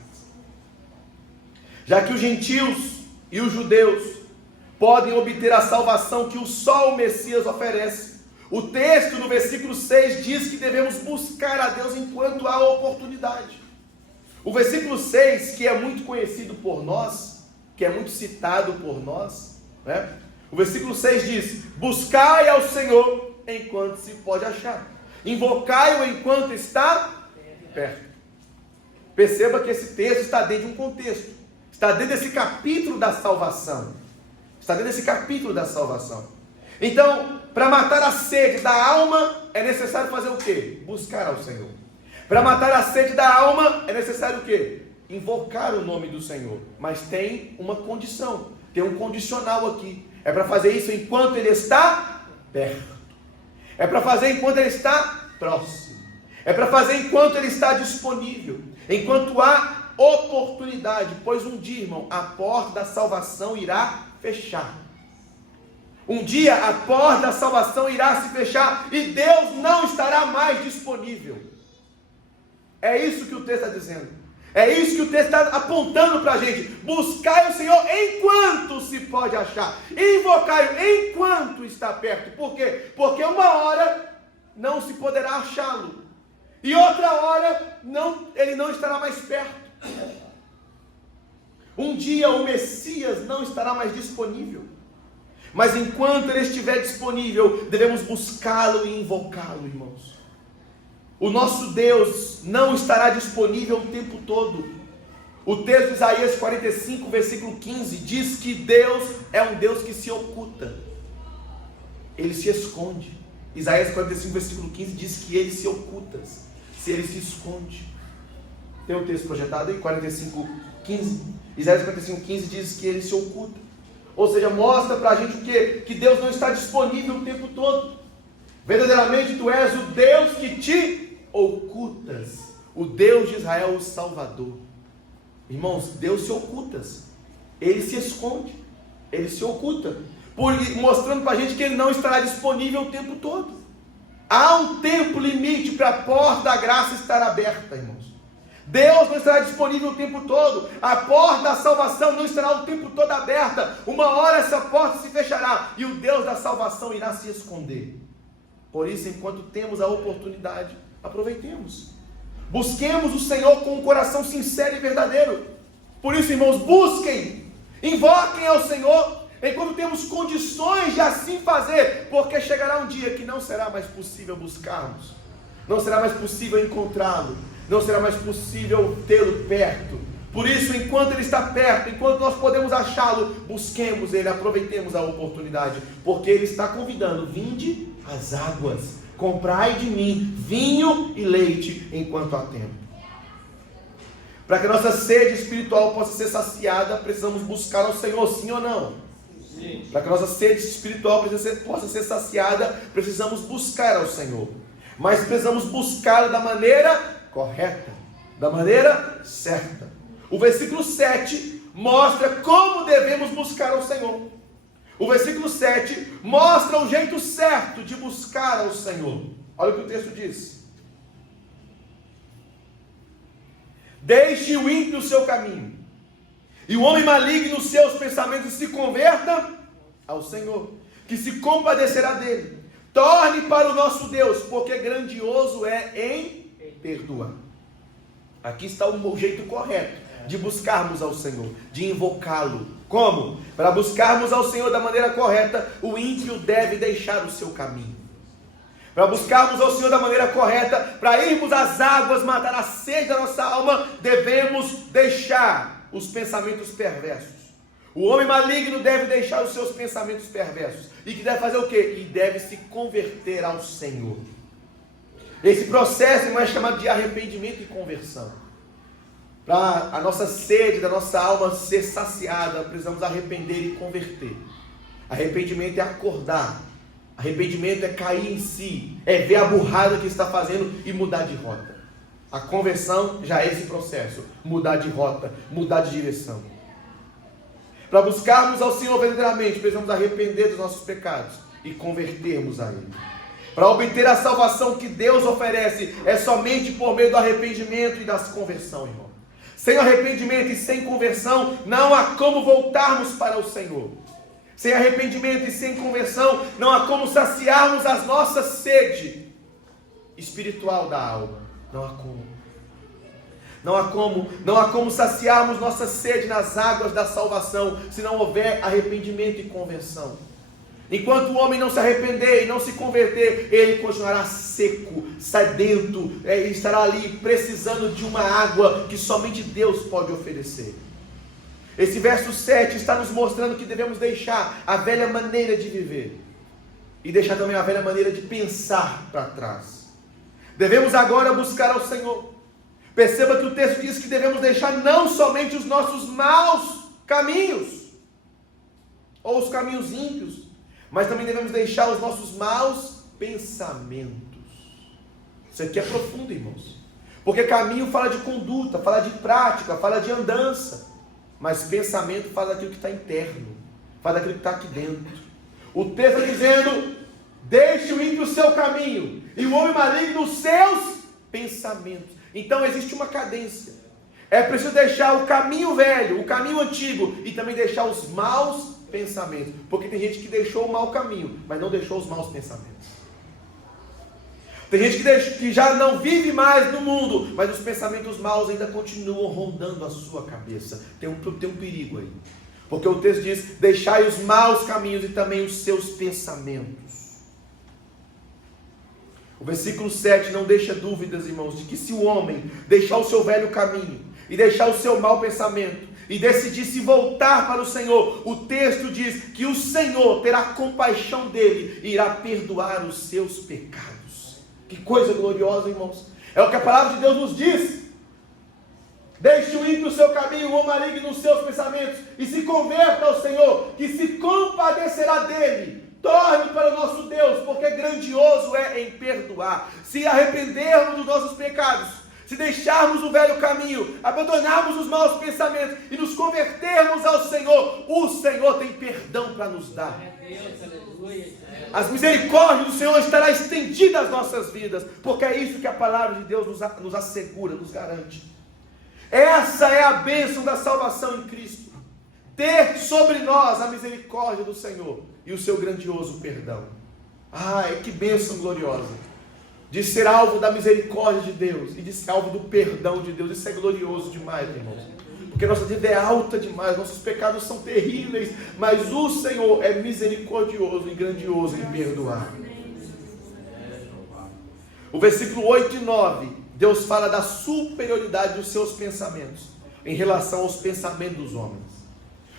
Já que os gentios e os judeus podem obter a salvação que só o Messias oferece, o texto no versículo 6 diz que devemos buscar a Deus enquanto há oportunidade. O versículo 6, que é muito conhecido por nós, que é muito citado por nós, né? O versículo 6 diz: buscai ao Senhor enquanto se pode achar, invocai-o enquanto está perto. Perceba que esse texto está dentro de um contexto, está dentro desse capítulo da salvação, está dentro desse capítulo da salvação. Então, para matar a sede da alma, é necessário fazer o quê? Buscar ao Senhor. Para matar a sede da alma, é necessário o quê? Invocar o nome do Senhor. Mas tem uma condição, tem um condicional aqui. É para fazer isso enquanto Ele está perto. É para fazer enquanto Ele está próximo. É para fazer enquanto Ele está disponível. Enquanto há oportunidade. Pois um dia, irmão, a porta da salvação irá fechar. Um dia a porta da salvação irá se fechar e Deus não estará mais disponível. É isso que o texto está dizendo. É isso que o texto está apontando para a gente. Buscai o Senhor enquanto se pode achar. Invocai-o enquanto está perto. Por quê? Porque uma hora não se poderá achá-lo. E outra hora ele não estará mais perto. Um dia o Messias não estará mais disponível. Mas enquanto Ele estiver disponível, devemos buscá-lo e invocá-lo, irmãos. O nosso Deus não estará disponível o tempo todo. O texto de Isaías 45, versículo 15, diz que Deus é um Deus que se oculta. Ele se esconde. Isaías 45, versículo 15 diz que Ele se oculta, se Ele se esconde. Tem o texto projetado aí, 45, 15. Isaías 45, 15 diz que Ele se oculta. Ou seja, mostra para a gente o quê? Que Deus não está disponível o tempo todo. Verdadeiramente tu és o Deus que te ocultas. O Deus de Israel, o Salvador. Irmãos, Deus se oculta. Ele se esconde. Ele se oculta. Mostrando para a gente que Ele não estará disponível o tempo todo. Há um tempo limite para a porta da graça estar aberta, irmãos. Deus não estará disponível o tempo todo. A porta da salvação não estará o tempo todo aberta. Uma hora essa porta se fechará e o Deus da salvação irá se esconder. Por isso, enquanto temos a oportunidade, aproveitemos. Busquemos o Senhor com um coração sincero e verdadeiro. Por isso, irmãos, busquem, invoquem ao Senhor, enquanto temos condições de assim fazer, porque chegará um dia que não será mais possível buscarmos, não será mais possível encontrá-lo, não será mais possível tê-lo perto. Por isso, enquanto Ele está perto, enquanto nós podemos achá-lo, busquemos Ele, aproveitemos a oportunidade, porque Ele está convidando: vinde às águas, comprai de mim vinho e leite enquanto há tempo. Para que a nossa sede espiritual possa ser saciada, precisamos buscar ao Senhor, sim ou não? Sim. Para que a nossa sede espiritual possa ser saciada, precisamos buscar ao Senhor. Mas precisamos buscá-lo da maneira correta, da maneira certa. O versículo 7 mostra como devemos buscar ao Senhor. O versículo 7 mostra o jeito certo de buscar ao Senhor. Olha o que o texto diz: deixe o ímpio o seu caminho, e o homem maligno os seus pensamentos, se converta ao Senhor, que se compadecerá dele. Torne para o nosso Deus, porque grandioso é em perdoar. Aqui está o jeito correto de buscarmos ao Senhor, de invocá-lo. Como? Para buscarmos ao Senhor da maneira correta, o ímpio deve deixar o seu caminho. Para buscarmos ao Senhor da maneira correta, para irmos às águas, matar a sede da nossa alma, devemos deixar os pensamentos perversos. O homem maligno deve deixar os seus pensamentos perversos. E que deve fazer o quê? E deve se converter ao Senhor. Esse processo é mais chamado de arrependimento e conversão. Para a nossa sede da nossa alma ser saciada, precisamos arrepender e converter. Arrependimento é acordar. Arrependimento é cair em si. É ver a burrada que está fazendo e mudar de rota. A conversão já é esse processo. Mudar de rota, mudar de direção. Para buscarmos ao Senhor verdadeiramente, precisamos arrepender dos nossos pecados e convertermos a Ele. Para obter a salvação que Deus oferece, é somente por meio do arrependimento e da conversão, irmão. Sem arrependimento e sem conversão, não há como voltarmos para o Senhor. Sem arrependimento e sem conversão, não há como saciarmos a nossa sede espiritual da alma. Não há como. Não há como saciarmos nossa sede nas águas da salvação, se não houver arrependimento e conversão. Enquanto o homem não se arrepender e não se converter, ele continuará seco, sedento, e estará ali precisando de uma água que somente Deus pode oferecer. Esse verso 7 está nos mostrando que devemos deixar a velha maneira de viver e deixar também a velha maneira de pensar para trás. Devemos agora buscar ao Senhor. Perceba que o texto diz que devemos deixar não somente os nossos maus caminhos, ou os caminhos ímpios, mas também devemos deixar os nossos maus pensamentos. Isso aqui é profundo, irmãos. Porque caminho fala de conduta, fala de prática, fala de andança. Mas pensamento fala daquilo que está interno, fala daquilo que está aqui dentro. O texto está dizendo: deixe o ímpio o seu caminho, e o homem maligno os seus pensamentos. Então existe uma cadência. É preciso deixar o caminho velho, o caminho antigo, e também deixar os maus pensamentos. Porque tem gente que deixou o mau caminho, mas não deixou os maus pensamentos. Tem gente que já não vive mais no mundo, mas os pensamentos maus ainda continuam rondando a sua cabeça. Tem um perigo aí. Porque o texto diz: deixai os maus caminhos e também os seus pensamentos. O versículo 7 não deixa dúvidas, irmãos, de que se o homem deixar o seu velho caminho e deixar o seu mau pensamento e decidir se voltar para o Senhor, o texto diz que o Senhor terá compaixão dele e irá perdoar os seus pecados. Que coisa gloriosa, irmãos. É o que a palavra de Deus nos diz. Deixe o ímpio o seu caminho, o homem maligno os seus pensamentos, e se converta ao Senhor, que se compadecerá dele. Torne para o nosso Deus, porque grandioso é em perdoar. Se arrependermos dos nossos pecados, se deixarmos o velho caminho, abandonarmos os maus pensamentos e nos convertermos ao Senhor, o Senhor tem perdão para nos dar. As misericórdias do Senhor estarão estendidas às nossas vidas, porque é isso que a palavra de Deus nos assegura, nos garante. Essa é a bênção da salvação em Cristo. Ter sobre nós a misericórdia do Senhor e o seu grandioso perdão. Ai, que bênção gloriosa! De ser alvo da misericórdia de Deus e de ser alvo do perdão de Deus. Isso é glorioso demais, irmãos. Porque nossa vida é alta demais, nossos pecados são terríveis, mas o Senhor é misericordioso e grandioso em perdoar. O versículo 8 e 9, Deus fala da superioridade dos seus pensamentos em relação aos pensamentos dos homens.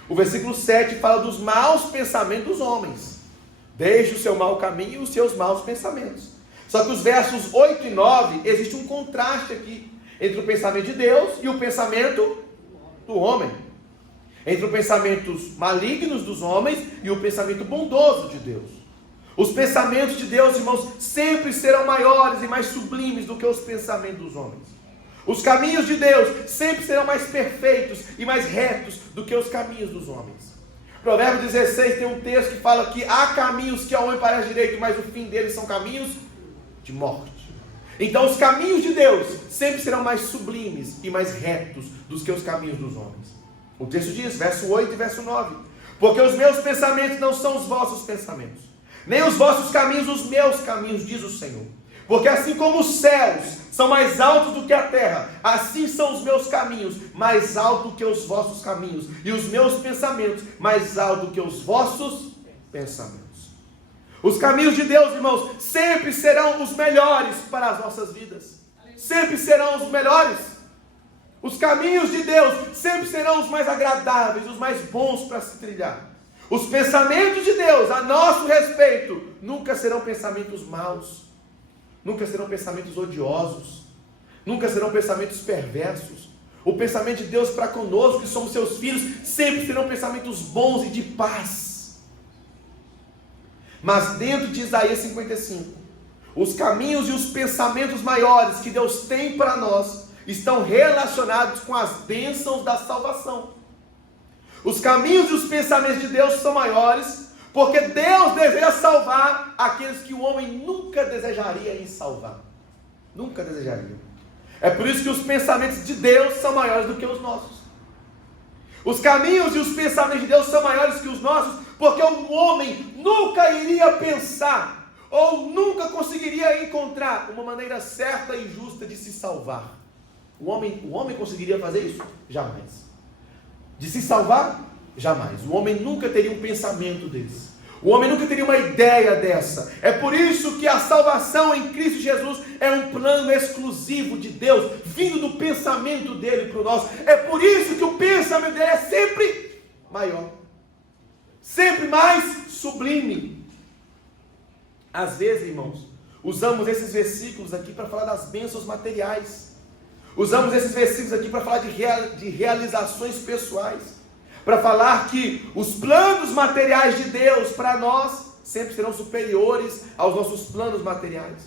O versículo 7 fala dos maus pensamentos dos homens. Deixe o seu mau caminho e os seus maus pensamentos. Só que os versos 8 e 9, existe um contraste aqui entre o pensamento de Deus e o pensamento do homem. Entre os pensamentos malignos dos homens e o pensamento bondoso de Deus. Os pensamentos de Deus, irmãos, sempre serão maiores e mais sublimes do que os pensamentos dos homens. Os caminhos de Deus sempre serão mais perfeitos e mais retos do que os caminhos dos homens. Provérbio 16 tem um texto que fala que há caminhos que ao homem parece direito, mas o fim deles são caminhos de morte. Então os caminhos de Deus sempre serão mais sublimes e mais retos do que os caminhos dos homens. O texto diz, verso 8 e verso 9: porque os meus pensamentos não são os vossos pensamentos, nem os vossos caminhos os meus caminhos, diz o Senhor. Porque assim como os céus são mais altos do que a terra, assim são os meus caminhos mais altos que os vossos caminhos, e os meus pensamentos mais altos que os vossos pensamentos. Os caminhos de Deus, irmãos, sempre serão os melhores para as nossas vidas. Sempre serão os melhores. Os caminhos de Deus sempre serão os mais agradáveis, os mais bons para se trilhar. Os pensamentos de Deus a nosso respeito nunca serão pensamentos maus, nunca serão pensamentos odiosos, nunca serão pensamentos perversos. O pensamento de Deus para conosco, que somos seus filhos, sempre serão pensamentos bons e de paz. Mas dentro de Isaías 55, os caminhos e os pensamentos maiores que Deus tem para nós estão relacionados com as bênçãos da salvação. Os caminhos e os pensamentos de Deus são maiores, porque Deus deseja salvar aqueles que o homem nunca desejaria em salvar. Nunca desejaria. É por isso que os pensamentos de Deus são maiores do que os nossos. Os caminhos e os pensamentos de Deus são maiores que os nossos, porque o homem nunca iria pensar, ou nunca conseguiria encontrar uma maneira certa e justa de se salvar. O homem conseguiria fazer isso? Jamais. De se salvar? Jamais. O homem nunca teria um pensamento desse. O homem nunca teria uma ideia dessa. É por isso que a salvação em Cristo Jesus é um plano exclusivo de Deus, vindo do pensamento dele para o nosso. É por isso que o pensamento dele é sempre maior, sempre mais sublime. Às vezes, irmãos, usamos esses versículos aqui para falar das bênçãos materiais. Usamos esses versículos aqui para falar de realizações pessoais, para falar que os planos materiais de Deus para nós sempre serão superiores aos nossos planos materiais,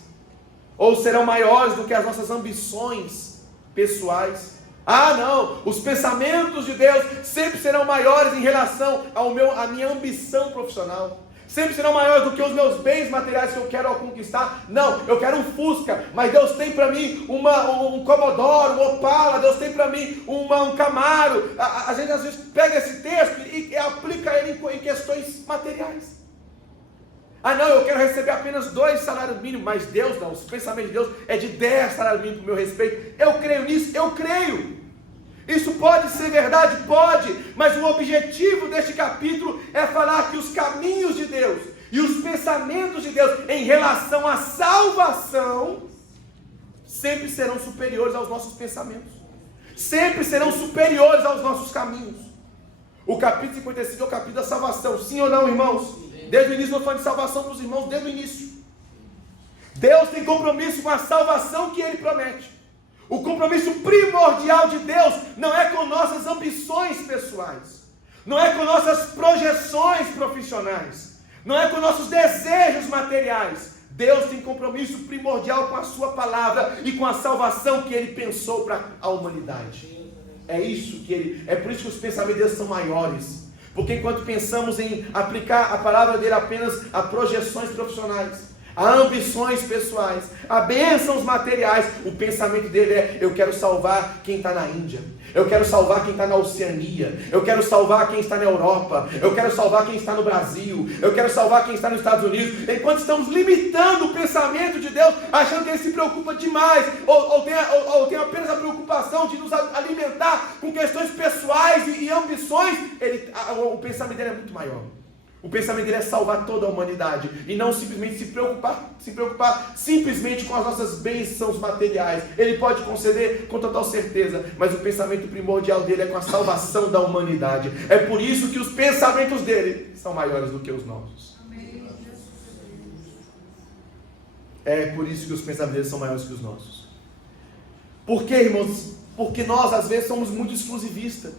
ou serão maiores do que as nossas ambições pessoais. Ah, não, os pensamentos de Deus sempre serão maiores em relação à minha ambição profissional, sempre serão maiores do que os meus bens materiais que eu quero conquistar. Não, eu quero um Fusca, mas Deus tem para mim um Commodore, um Opala, Deus tem para mim um Camaro. A gente às vezes pega esse texto e aplica ele em questões materiais. Ah não, eu quero receber apenas 2 salários mínimos, mas Deus não, os pensamentos de Deus é de 10 salários mínimos para o meu respeito. Eu creio nisso, eu creio. Isso pode ser verdade? Pode, mas o objetivo deste capítulo é falar que os caminhos de Deus e os pensamentos de Deus em relação à salvação sempre serão superiores aos nossos pensamentos, sempre serão superiores aos nossos caminhos. O capítulo 55 é o capítulo da salvação, sim ou não, irmãos? Desde o início eu estou falando de salvação para os irmãos, desde o início. Deus tem compromisso com a salvação que Ele promete. O compromisso primordial de Deus não é com nossas ambições pessoais, não é com nossas projeções profissionais, não é com nossos desejos materiais. Deus tem compromisso primordial com a sua palavra e com a salvação que Ele pensou para a humanidade. É por isso que os pensamentos de Deus são maiores, porque enquanto pensamos em aplicar a palavra dele apenas a projeções profissionais, a ambições pessoais, a bênçãos materiais, o pensamento dele é: eu quero salvar quem está na Índia, eu quero salvar quem está na Oceania, eu quero salvar quem está na Europa, eu quero salvar quem está no Brasil, eu quero salvar quem está nos Estados Unidos. Enquanto estamos limitando o pensamento de Deus, achando que Ele se preocupa demais, ou tem apenas a preocupação de nos alimentar com questões pessoais e ambições, o pensamento dele é muito maior. O pensamento dele é salvar toda a humanidade e não simplesmente se preocupar simplesmente com as nossas bênçãos materiais. Ele pode conceder com total certeza, mas o pensamento primordial dele é com a salvação da humanidade. É por isso que os pensamentos dele são maiores do que os nossos. É por isso que os pensamentos dele são maiores que os nossos. Por quê, irmãos? Porque nós às vezes somos muito exclusivistas.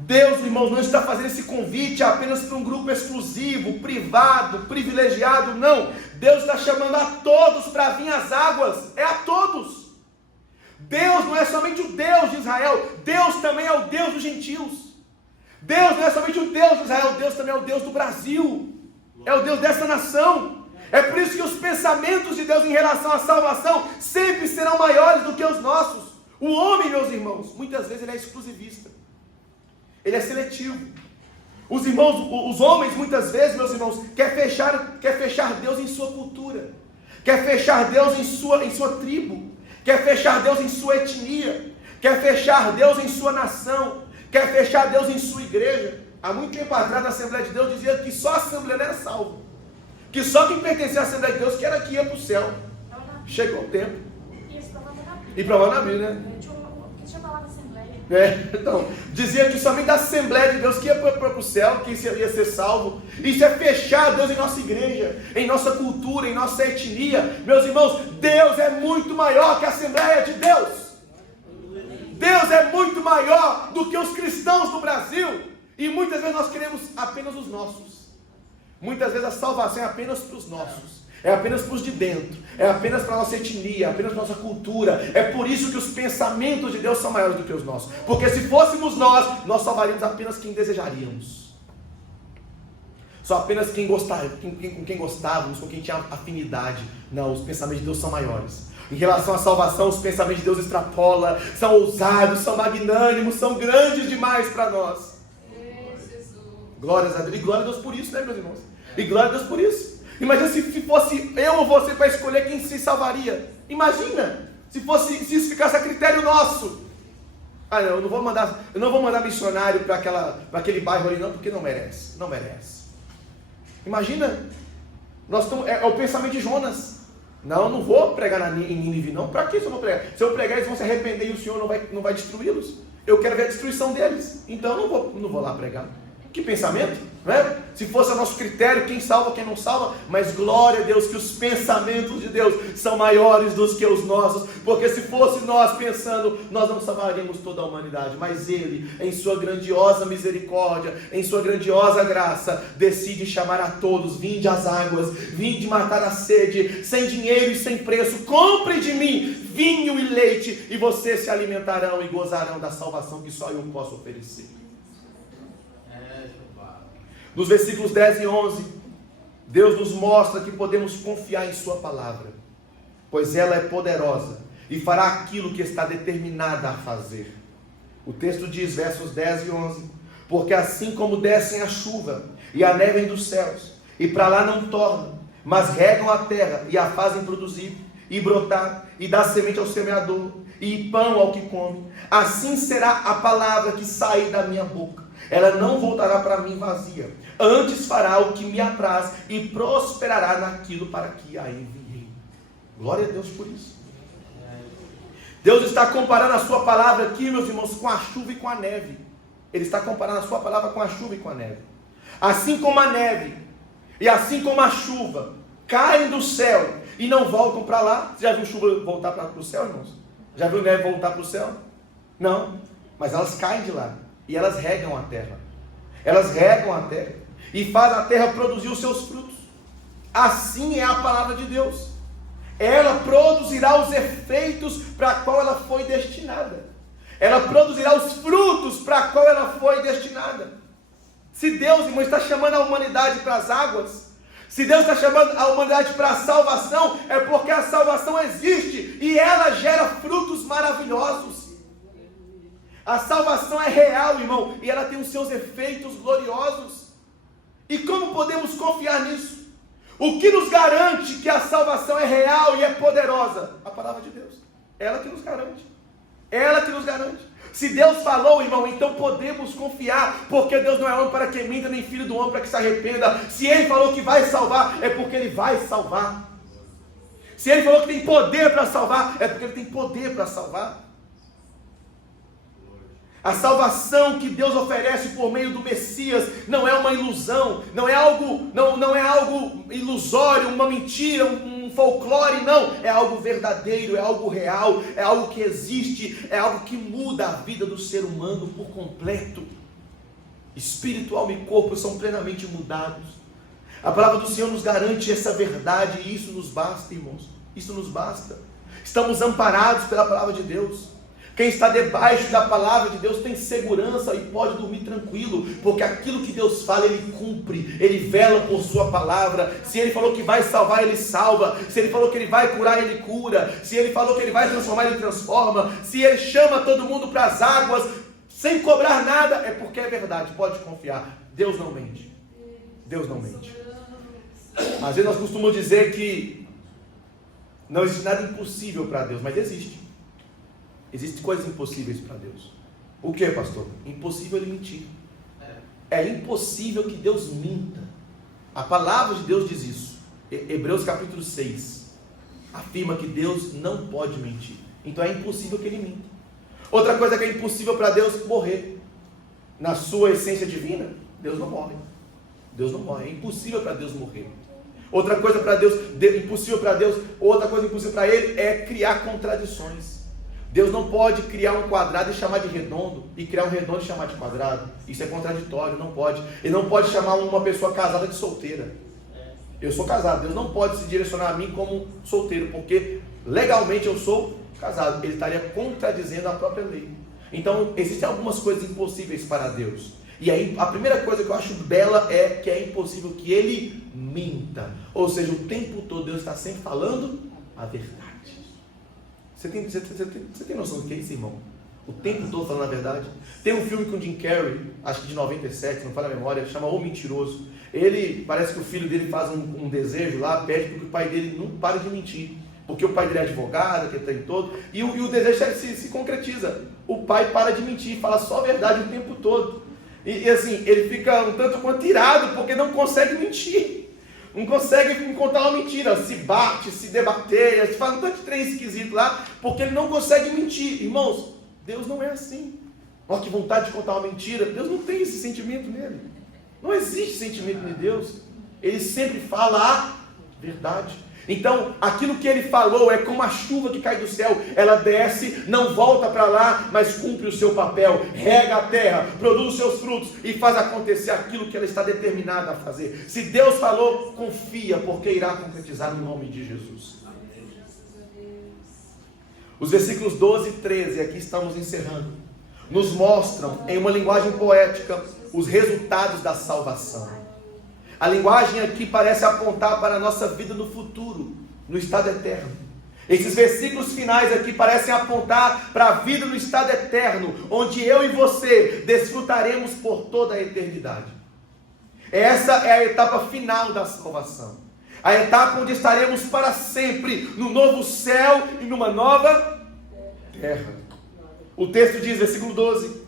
Deus, irmãos, não está fazendo esse convite apenas para um grupo exclusivo, privado, privilegiado, não. Deus está chamando a todos para vir às águas, é a todos. Deus não é somente o Deus de Israel, Deus também é o Deus dos gentios. Deus não é somente o Deus de Israel, Deus também é o Deus do Brasil, é o Deus dessa nação. É por isso que os pensamentos de Deus em relação à salvação sempre serão maiores do que os nossos. O homem, meus irmãos, muitas vezes ele é exclusivista. Ele é seletivo. Os homens muitas vezes, meus irmãos, quer fechar Deus em sua cultura, quer fechar Deus em sua tribo, quer fechar Deus em sua etnia, quer fechar Deus em sua nação, quer fechar Deus em sua igreja. Há muito tempo atrás, na Assembleia de Deus dizia que só a Assembleia era salva, que só quem pertencia à Assembleia de Deus que ia para o céu. Chegou o tempo. E provando na Bíblia, né? Deixa eu falar da Assembleia. Então, dizia que somente da Assembleia de Deus que ia para o céu, que ia ser salvo. Isso é fechar Deus em nossa igreja, em nossa cultura, em nossa etnia. Meus irmãos, Deus é muito maior que a Assembleia de Deus. Deus é muito maior do que os cristãos do Brasil. E muitas vezes nós queremos apenas os nossos. Muitas vezes a salvação é apenas para os nossos. É apenas para os de dentro. É apenas para a nossa etnia, é apenas para a nossa cultura. É por isso que os pensamentos de Deus são maiores do que os nossos. Porque se fôssemos nós salvaríamos apenas quem desejaríamos. Só apenas quem gostava, com quem gostávamos, com quem tinha afinidade. Não, os pensamentos de Deus são maiores. Em relação à salvação, os pensamentos de Deus extrapolam, são ousados, são magnânimos, são grandes demais para nós. Glórias a Deus. E glória a Deus por isso, né, meus irmãos? E glória a Deus por isso. Imagina se fosse eu ou você para escolher quem se salvaria. Imagina se isso ficasse a critério nosso. Ah, não, eu não vou mandar missionário para aquele bairro ali não, porque não merece. Não merece. Imagina, é o pensamento de Jonas. Não, eu não vou pregar em Nínive não. Para que eu vou pregar? Se eu pregar, eles vão se arrepender e o Senhor não vai destruí-los. Eu quero ver a destruição deles. Então eu não vou lá pregar. Que pensamento, né? Se fosse o nosso critério, quem salva, quem não salva. Mas glória a Deus que os pensamentos de Deus são maiores do que os nossos. Porque se fosse nós pensando, nós não salvaríamos toda a humanidade. Mas Ele, em sua grandiosa misericórdia, em sua grandiosa graça, decide chamar a todos: vinde às águas, vinde matar a sede, sem dinheiro e sem preço, compre de mim vinho e leite, e vocês se alimentarão e gozarão da salvação que só eu posso oferecer. Nos versículos 10 e 11, Deus nos mostra que podemos confiar em sua palavra, pois ela é poderosa e fará aquilo que está determinada a fazer. O texto diz, versos 10 e 11, porque assim como descem a chuva e a neve dos céus, e para lá não tornam, mas regam a terra e a fazem produzir, e brotar, e dar semente ao semeador, e pão ao que come, assim será a palavra que sair da minha boca. Ela não voltará para mim vazia, antes fará o que me apraz e prosperará naquilo para que a enviei. Glória a Deus por isso. Deus está comparando a sua palavra aqui, meus irmãos, com a chuva e com a neve. Ele está comparando a sua palavra com a chuva e com a neve. Assim como a neve e assim como a chuva caem do céu e não voltam para lá. Você já viu chuva voltar para o céu, irmãos? Já viu neve voltar para o céu? Não, mas elas caem de lá. E elas regam a terra. Elas regam a terra. E fazem a terra produzir os seus frutos. Assim é a palavra de Deus. Ela produzirá os efeitos para a qual ela foi destinada. Ela produzirá os frutos para a qual ela foi destinada. Se Deus, irmão, está chamando a humanidade para as águas, se Deus está chamando a humanidade para a salvação, é porque a salvação existe e ela gera frutos maravilhosos. A salvação é real, irmão, e ela tem os seus efeitos gloriosos. E como podemos confiar nisso? O que nos garante que a salvação é real e é poderosa? A palavra de Deus. Ela que nos garante. Ela que nos garante. Se Deus falou, irmão, então podemos confiar, porque Deus não é homem para que minta, nem filho do homem para que se arrependa. Se Ele falou que vai salvar, é porque Ele vai salvar. Se Ele falou que tem poder para salvar, é porque Ele tem poder para salvar. A salvação que Deus oferece por meio do Messias não é uma ilusão, não é algo ilusório, uma mentira, um folclore, não. É algo verdadeiro, é algo real, é algo que existe, é algo que muda a vida do ser humano por completo. Espiritual e corpo são plenamente mudados. A palavra do Senhor nos garante essa verdade e isso nos basta, irmãos. Isso nos basta. Estamos amparados pela palavra de Deus. Quem está debaixo da palavra de Deus tem segurança e pode dormir tranquilo, porque aquilo que Deus fala, Ele cumpre, Ele vela por sua palavra. Se Ele falou que vai salvar, Ele salva. Se Ele falou que Ele vai curar, Ele cura. Se Ele falou que Ele vai transformar, Ele transforma. Se Ele chama todo mundo para as águas, sem cobrar nada, é porque é verdade, pode confiar. Deus não mente. Deus não mente. Às vezes nós costumamos dizer que não existe nada impossível para Deus, mas existe. Existem coisas impossíveis para Deus. O que, pastor? Impossível Ele mentir. É impossível que Deus minta. A palavra de Deus diz isso. Hebreus capítulo 6 afirma que Deus não pode mentir. Então é impossível que Ele minta. Outra coisa que é impossível para Deus: morrer. Na sua essência divina, Deus não morre. Deus não morre, é impossível para Deus morrer. Outra coisa para Deus, impossível para Deus, outra coisa impossível para Ele é criar contradições. Deus não pode criar um quadrado e chamar de redondo, e criar um redondo e chamar de quadrado. Isso é contraditório, não pode. Ele não pode chamar uma pessoa casada de solteira. Eu sou casado, Deus não pode se direcionar a mim como solteiro, porque legalmente eu sou casado. Ele estaria contradizendo a própria lei. Então, existem algumas coisas impossíveis para Deus. E aí, a primeira coisa que eu acho bela é que é impossível que Ele minta. Ou seja, o tempo todo Deus está sempre falando a verdade. Você tem noção do que é isso, irmão? O tempo todo falando a verdade. Tem um filme com o Jim Carrey, acho que de 97, não falha a memória, chama O Mentiroso. Ele, parece que o filho dele faz um desejo lá, pede para que o pai dele não pare de mentir. Porque o pai dele é advogado, que ele tem todo, e o desejo se concretiza. O pai para de mentir, fala só a verdade o tempo todo. E assim, ele fica um tanto quanto irado, porque não consegue mentir. Não consegue contar uma mentira, se bate, se debateia, se faz um tanto de trem esquisito lá, porque ele não consegue mentir. Irmãos, Deus não é assim. Olha que vontade de contar uma mentira. Deus não tem esse sentimento nele. Não existe sentimento em Deus. Ele sempre fala a verdade. Então, aquilo que ele falou é como a chuva que cai do céu. Ela desce, não volta para lá, mas cumpre o seu papel, rega a terra, produz os seus frutos e faz acontecer aquilo que ela está determinada a fazer. Se Deus falou, confia, porque irá concretizar no nome de Jesus. Os versículos 12 e 13, aqui estamos encerrando, nos mostram em uma linguagem poética os resultados da salvação. A linguagem aqui parece apontar para a nossa vida no futuro, no estado eterno. Esses versículos finais aqui parecem apontar para a vida no estado eterno, onde eu e você desfrutaremos por toda a eternidade. Essa é a etapa final da salvação. A etapa onde estaremos para sempre, no novo céu e numa nova terra. O texto diz, versículo 12: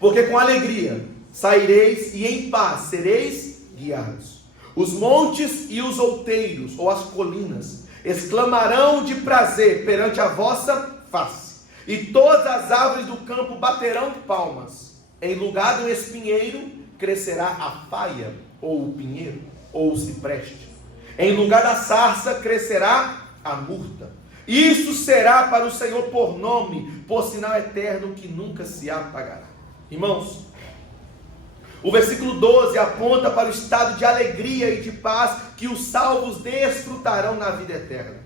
porque com alegria saireis e em paz sereis guiados. Os montes e os outeiros, ou as colinas, exclamarão de prazer perante a vossa face, e todas as árvores do campo baterão palmas. Em lugar do espinheiro crescerá a faia, ou o pinheiro, ou o cipreste. Em lugar da sarça crescerá a murta. Isso será para o Senhor por nome, por sinal eterno que nunca se apagará. Irmãos, o versículo 12 aponta para o estado de alegria e de paz que os salvos desfrutarão na vida eterna.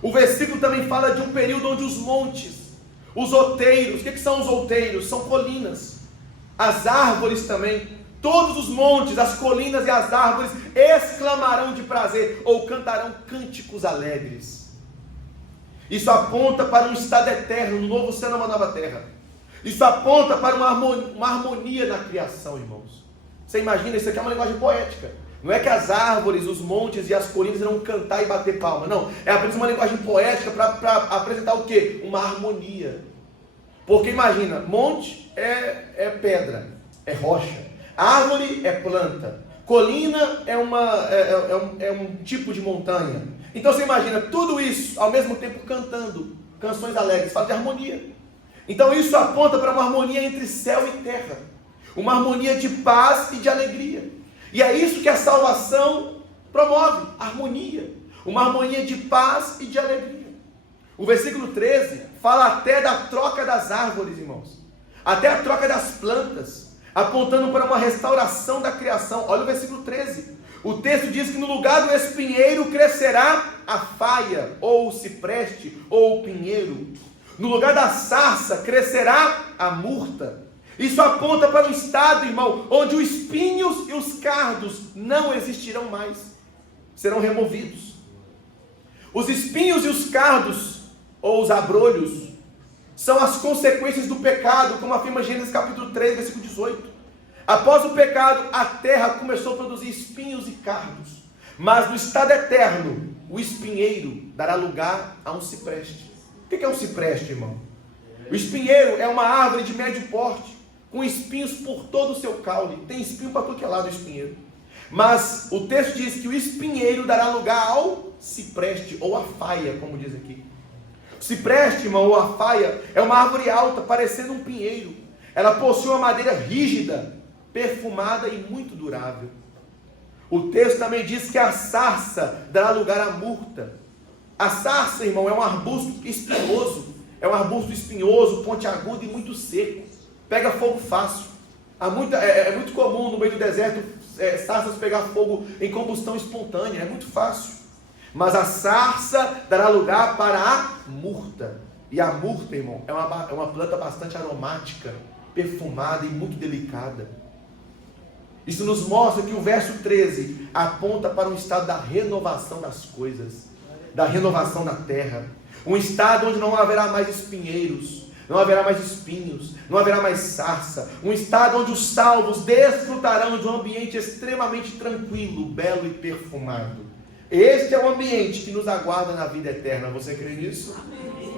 O versículo também fala de um período onde os montes, os outeiros, o que são os outeiros? São colinas. As árvores também, todos os montes, as colinas e as árvores exclamarão de prazer ou cantarão cânticos alegres. Isso aponta para um estado eterno, um novo céu e uma nova terra. Isso aponta para uma harmonia na criação, irmãos. Você imagina, isso aqui é uma linguagem poética. Não é que as árvores, os montes e as colinas irão cantar e bater palma. Não, é apenas uma linguagem poética para apresentar o quê? Uma harmonia. Porque imagina, monte é pedra, é rocha. Árvore é planta. Colina é um tipo de montanha. Então você imagina tudo isso ao mesmo tempo cantando canções alegres. Fala de harmonia. Então isso aponta para uma harmonia entre céu e terra, uma harmonia de paz e de alegria. E é isso que a salvação promove, harmonia, uma harmonia de paz e de alegria. O versículo 13 fala até da troca das árvores, irmãos, até a troca das plantas, apontando para uma restauração da criação. Olha o versículo 13, o texto diz que no lugar do espinheiro crescerá a faia, ou o cipreste, ou o pinheiro. No lugar da sarça crescerá a murta. Isso aponta para um estado, irmão, onde os espinhos e os cardos não existirão mais. Serão removidos. Os espinhos e os cardos, ou os abrolhos, são as consequências do pecado, como afirma Gênesis capítulo 3, versículo 18. Após o pecado, a terra começou a produzir espinhos e cardos. Mas no estado eterno, o espinheiro dará lugar a um cipreste. O que é um cipreste, irmão? O espinheiro é uma árvore de médio porte, com espinhos por todo o seu caule. Tem espinho para tudo que é lado do espinheiro. Mas o texto diz que o espinheiro dará lugar ao cipreste, ou à faia, como diz aqui. O cipreste, irmão, ou a faia, é uma árvore alta, parecendo um pinheiro. Ela possui uma madeira rígida, perfumada e muito durável. O texto também diz que a sarça dará lugar à murta. A sarça, irmão, é um arbusto espinhoso. É um arbusto espinhoso, pontiagudo e muito seco. Pega fogo fácil. É muito comum no meio do deserto sarças pegar fogo em combustão espontânea. É muito fácil. Mas a sarça dará lugar para a murta. E a murta, irmão, é uma planta bastante aromática, perfumada e muito delicada. Isso nos mostra que o verso 13 aponta para um estado da renovação das coisas, da renovação da terra. Um estado onde não haverá mais espinheiros, não haverá mais espinhos, não haverá mais sarça. Um estado onde os salvos desfrutarão de um ambiente extremamente tranquilo, belo e perfumado. Este é o ambiente que nos aguarda na vida eterna. Você crê nisso?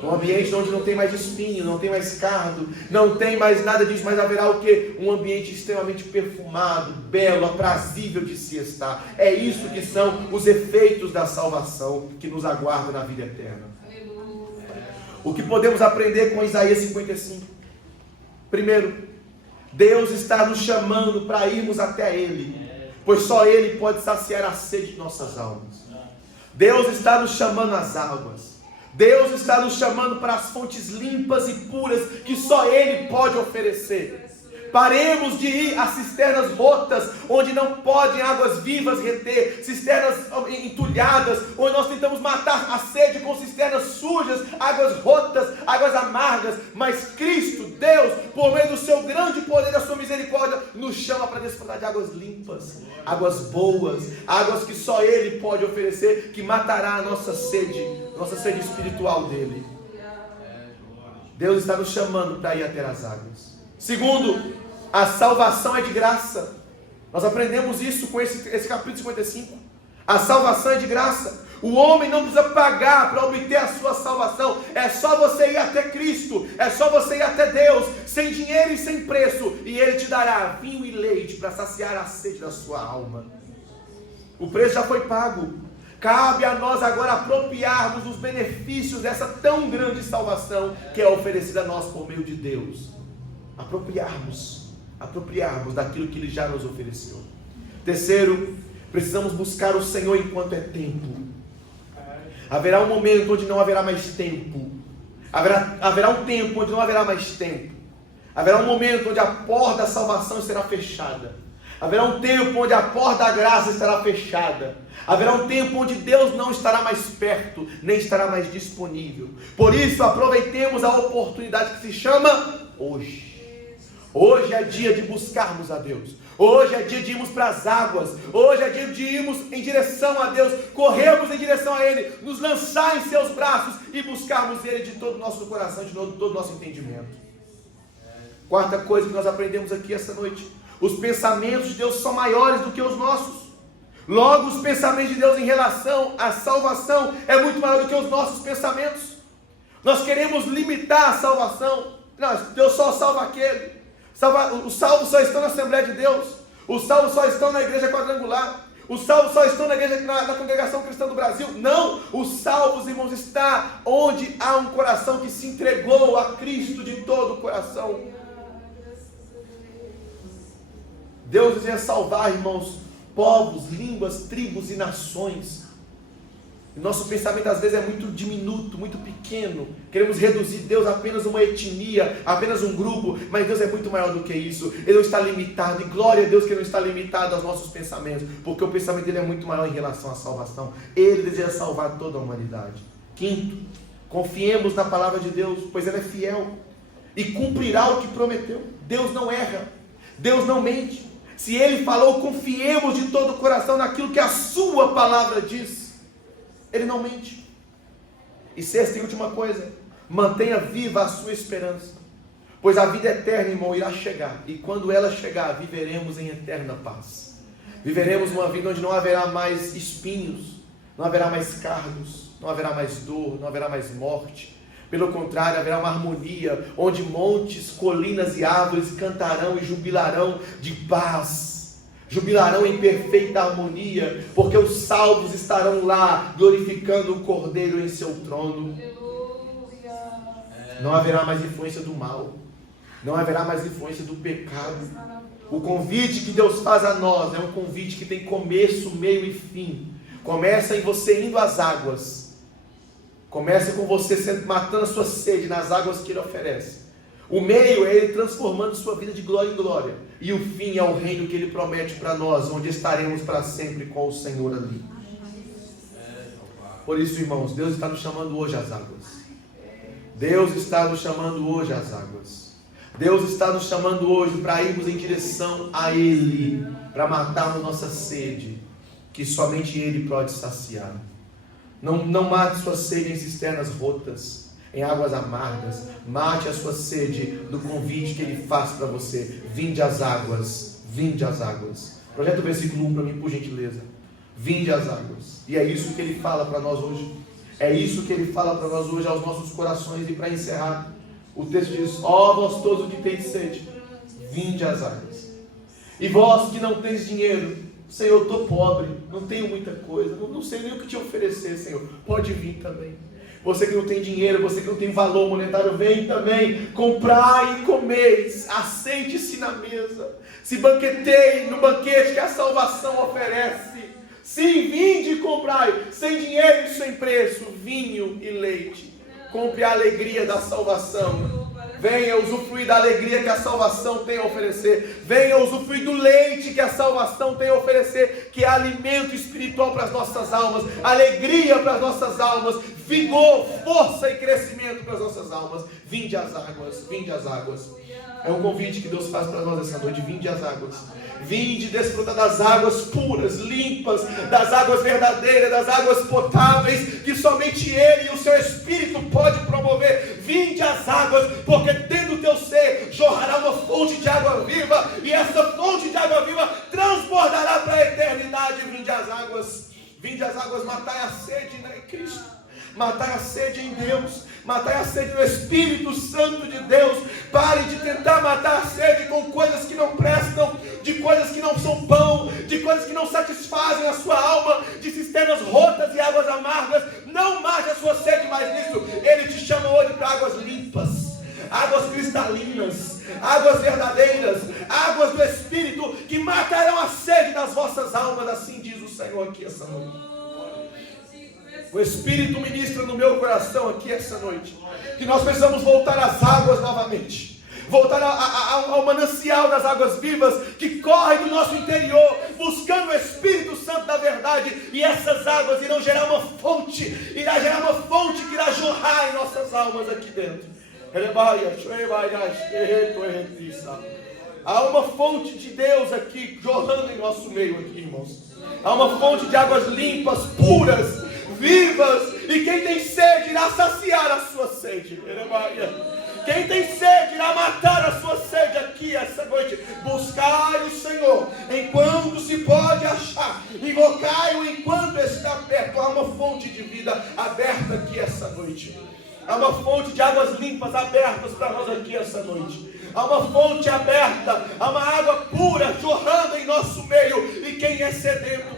Um ambiente onde não tem mais espinho, não tem mais cardo, não tem mais nada disso, mas haverá o quê? Um ambiente extremamente perfumado, belo, aprazível de se estar. É isso que são os efeitos da salvação que nos aguarda na vida eterna. O que podemos aprender com Isaías 55? Primeiro, Deus está nos chamando para irmos até Ele, pois só Ele pode saciar a sede de nossas almas. Deus está nos chamando às águas. Deus está nos chamando para as fontes limpas e puras que só Ele pode oferecer. Paremos de ir a cisternas rotas, onde não podem águas vivas reter, cisternas entulhadas, onde nós tentamos matar a sede com cisternas sujas, águas rotas, águas amargas. Mas Cristo, Deus, por meio do seu grande poder e da sua misericórdia, nos chama para desfrutar de águas limpas, águas boas, águas que só Ele pode oferecer, que matará a nossa sede espiritual dele. Deus está nos chamando para ir até as águas. Segundo, a salvação é de graça. Nós aprendemos isso com esse capítulo 55. A salvação é de graça. O homem não precisa pagar para obter a sua salvação. É só você ir até Cristo. É só você ir até Deus, sem dinheiro e sem preço, e Ele te dará vinho e leite para saciar a sede da sua alma. O preço já foi pago. Cabe a nós agora apropriarmos dos benefícios dessa tão grande salvação que é oferecida a nós por meio de Deus. Apropriarmos daquilo que Ele já nos ofereceu. Terceiro, precisamos buscar o Senhor enquanto é tempo. Haverá um momento onde não haverá mais tempo. Haverá um tempo onde não haverá mais tempo. Haverá um momento onde a porta da salvação será fechada. Haverá um tempo onde a porta da graça estará fechada. Haverá um tempo onde Deus não estará mais perto, nem estará mais disponível. Por isso, aproveitemos a oportunidade que se chama hoje. Hoje é dia de buscarmos a Deus. Hoje é dia de irmos para as águas. Hoje é dia de irmos em direção a Deus, corrermos em direção a Ele, nos lançar em seus braços e buscarmos Ele de todo o nosso coração, de todo o nosso entendimento. Quarta coisa que nós aprendemos aqui essa noite: os pensamentos de Deus são maiores do que os nossos. Logo, os pensamentos de Deus em relação à salvação é muito maior do que os nossos pensamentos. Nós queremos limitar a salvação. Não, Deus só salva aquele. Os salvos só estão na Assembleia de Deus. Os salvos só estão na Igreja Quadrangular. Os salvos só estão na Congregação Cristã do Brasil. Não, os salvos, irmãos, está onde há um coração que se entregou a Cristo de todo o coração. Deus deseja salvar, irmãos, povos, línguas, tribos e nações. E nosso pensamento às vezes é muito diminuto, muito pequeno. Queremos reduzir Deus a apenas uma etnia, apenas um grupo. Mas Deus é muito maior do que isso. Ele não está limitado. E glória a Deus que Ele não está limitado aos nossos pensamentos, porque o pensamento dele é muito maior em relação à salvação. Ele deseja salvar toda a humanidade. Quinto, confiemos na palavra de Deus, pois ela é fiel e cumprirá o que prometeu. Deus não erra, Deus não mente. Se Ele falou, confiemos de todo o coração naquilo que a sua palavra diz. Ele não mente. E sexta e última coisa: mantenha viva a sua esperança, pois a vida eterna, irmão, irá chegar. E quando ela chegar, viveremos em eterna paz. Viveremos uma vida onde não haverá mais espinhos, não haverá mais cardos, não haverá mais dor, não haverá mais morte. Pelo contrário, haverá uma harmonia, onde montes, colinas e árvores cantarão e jubilarão de paz. Jubilarão em perfeita harmonia, porque os salvos estarão lá, glorificando o Cordeiro em seu trono. Não haverá mais influência do mal. Não haverá mais influência do pecado. O convite que Deus faz a nós é um convite que tem começo, meio e fim. Começa em você indo às águas. Começa com você matando a sua sede nas águas que Ele oferece. O meio é Ele transformando sua vida de glória em glória. E o fim é o reino que Ele promete para nós, onde estaremos para sempre com o Senhor ali. Por isso, irmãos, Deus está nos chamando hoje às águas. Deus está nos chamando hoje às águas. Deus está nos chamando hoje para irmos em direção a Ele, para matarmos nossa sede, que somente Ele pode saciar. Não mate sua sede em cisternas rotas, em águas amargas. Mate a sua sede do convite que Ele faz para você. Vinde às águas, vinde às águas. Projeta o versículo 1 para mim, por gentileza. Vinde às águas. E é isso que Ele fala para nós hoje. É isso que Ele fala para nós hoje, aos nossos corações. E para encerrar, o texto diz: ó vós todos que tendes sede, vinde às águas. E vós que não tendes dinheiro, Senhor, eu estou pobre, não tenho muita coisa, não sei nem o que te oferecer, Senhor. Pode vir também. Você que não tem dinheiro, você que não tem valor monetário, vem também. Comprai e comeis, assente-se na mesa, se banqueteie no banquete que a salvação oferece. Sim, vinde e comprai, sem dinheiro e sem preço, vinho e leite. Compre a alegria da salvação. Venha usufruir da alegria que a salvação tem a oferecer. Venha usufruir do leite que a salvação tem a oferecer, que é alimento espiritual para as nossas almas, alegria para as nossas almas, vigor, força e crescimento para as nossas almas. Vinde às águas, vinde às águas. É um convite que Deus faz para nós essa noite. Vinde às águas. Vinde desfrutar das águas puras, limpas, das águas verdadeiras, das águas potáveis, que somente Ele e o seu Espírito pode promover. Vinde às águas, porque dentro do teu ser jorrará uma fonte de água viva, e essa fonte de água viva transbordará para a eternidade. Vinde às águas, matai a sede em Cristo. Matai a sede em Deus, matai a sede no Espírito Santo de Deus. Pare de tentar matar a sede com coisas que não prestam, de coisas que não são pão, de coisas que não satisfazem a sua alma, de cisternas rotas e águas amargas. Não mate a sua sede mais nisso. Ele te chama hoje para águas limpas, águas cristalinas, águas verdadeiras, águas do Espírito, que matarão a sede das vossas almas. Assim diz o Senhor aqui essa noite. O Espírito ministra no meu coração aqui essa noite, que nós precisamos voltar às águas novamente, voltar ao manancial das águas vivas, que corre do nosso interior, buscando o Espírito Santo da verdade, e essas águas irão gerar uma fonte, que irá jorrar em nossas almas aqui dentro. Há uma fonte de Deus aqui, jorrando em nosso meio aqui, irmãos. Há uma fonte de águas limpas, puras, vivas, e quem tem sede irá saciar a sua sede. Quem tem sede irá matar a sua sede aqui essa noite. Buscai o Senhor enquanto se pode achar, invocai-o enquanto está perto. Há uma fonte de vida aberta aqui essa noite. Há uma fonte de águas limpas abertas para nós aqui essa noite. Há uma fonte aberta, há uma água pura jorrando em nosso meio. E quem é sedento?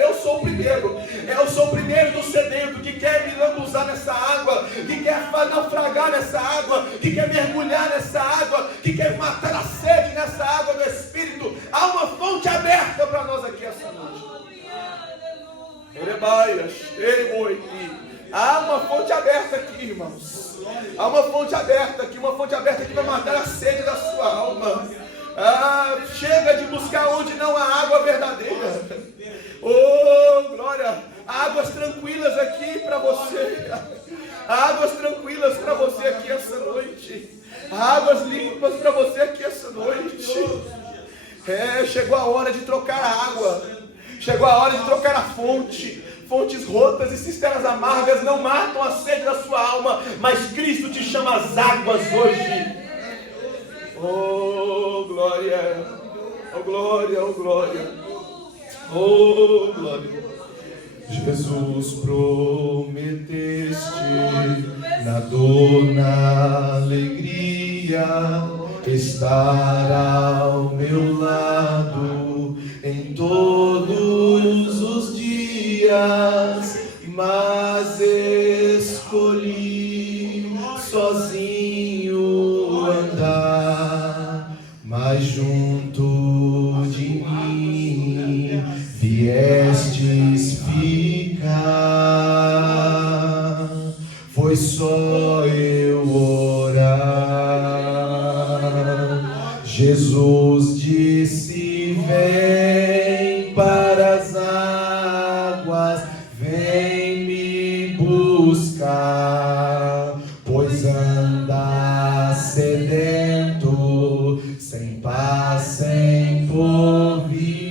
Eu sou o primeiro do sedento, que quer me lambuzar nessa água, que quer naufragar nessa água, que quer mergulhar nessa água, que quer matar a sede nessa água do Espírito. Há uma fonte aberta para nós aqui essa noite. Há uma fonte aberta aqui, irmãos. Há uma fonte aberta aqui, que vai matar a sede da sua alma. Chega de buscar onde não há água verdadeira. Oh, glória! Há águas tranquilas aqui para você. Há águas tranquilas para você aqui essa noite. Há águas limpas para você aqui essa noite. Chegou a hora de trocar a água. Chegou a hora de trocar a fonte. Fontes rotas e cisternas amargas não matam a sede da sua alma, mas Cristo te chama às águas hoje. Oh, glória! Oh, glória! Oh, glória! Oh, glória! Jesus, prometeste na dor, na alegria, estar ao meu lado em todos os dias, mas escolhi sozinho andar, mas junto de mim viestes ficar. Foi só eu orar, Jesus disse: vem para as águas, vem me buscar, pois anda sedento, sem paz, sem porvir.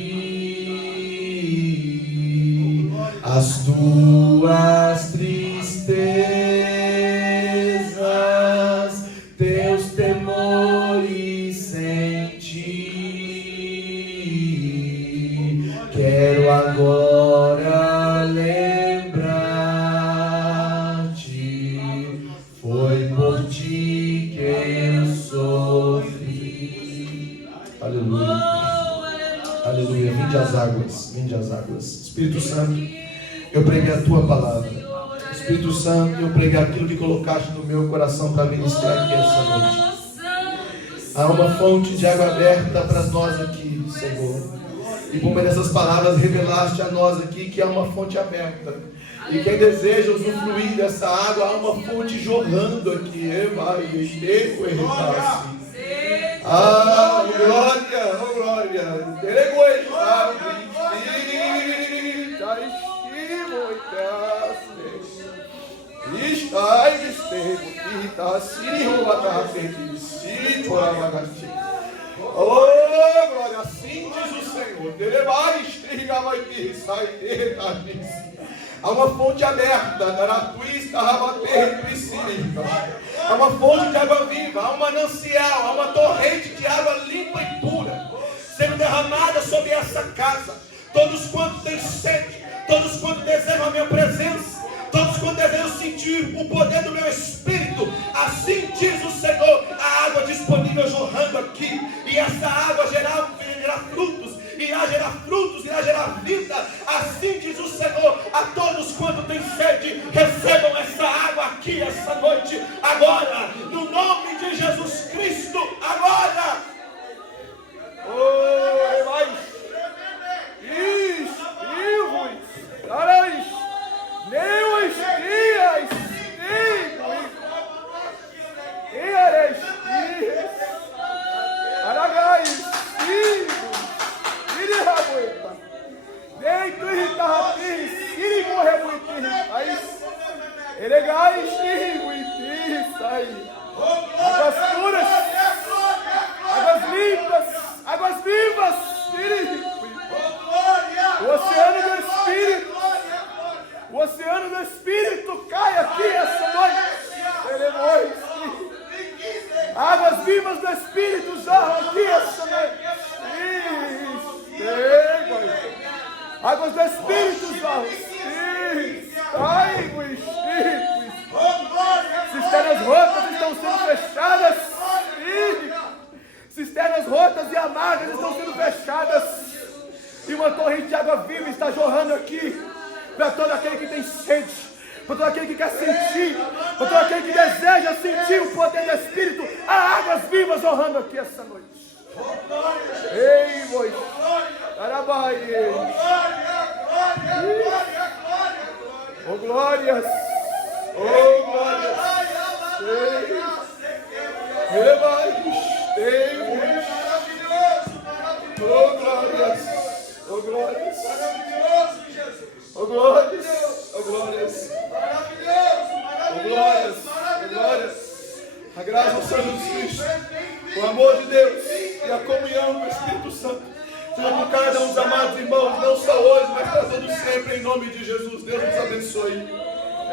As tuas tristezas, teus temores senti. Quero agora lembrar-te, foi por ti que eu sofri. Aleluia. Aleluia. Vinde às águas, vinde às águas. Espírito Santo, eu preguei a tua palavra. Espírito Santo, eu preguei aquilo que colocaste no meu coração para ministrar aqui essa noite. Há uma fonte de água aberta para nós aqui, Senhor. E por meio dessas palavras revelaste a nós aqui que há uma fonte aberta. E quem deseja usufruir dessa água, há uma fonte jorrando aqui. Ah, glória, oh glória. Oh, glória, assim diz o Senhor. Há uma fonte aberta, há uma fonte de água viva, há um manancial, há uma torrente de água limpa e pura sendo derramada sobre essa casa. Todos quantos têm sede, todos quantos desejam a minha presença, todos quantos desejam sentir o poder do meu Espírito, assim diz o Senhor, a água disponível jorrando aqui, e essa água gerará frutos, irá gerar frutos, irá gerar vida, assim diz o Senhor. A todos quantos têm sede, recebam essa água aqui essa noite, agora, no nome de Jesus Cristo, agora. Oh, vai. Isso, carai, Deus, dias, águas puras, águas limpas, águas vivas, o oceano do Espírito, o oceano do Espírito cai aqui essa noite. Águas vivas do Espírito jorram aqui essa noite. Águas do Espírito jorram. Ai, o Espírito. Cisternas rotas estão sendo fechadas. Cisternas rotas e amargas estão sendo fechadas. E uma torrente de água viva está jorrando aqui. Para todo aquele que tem sede, para todo aquele que quer sentir, para todo aquele que deseja sentir o poder do Espírito, há águas vivas jorrando aqui essa noite. Ei, Moisés, Arabai, oh glórias, oh glórias, ei, oh glórias, oh glórias. Oh glórias, oh glórias, oh glórias, oh glórias. A graça do Senhor Jesus Cristo, o amor de Deus e a comunhão do Espírito Santo seja com cada um dos amados irmãos, não só hoje, mas para todos sempre, em nome de Jesus. Deus nos abençoe.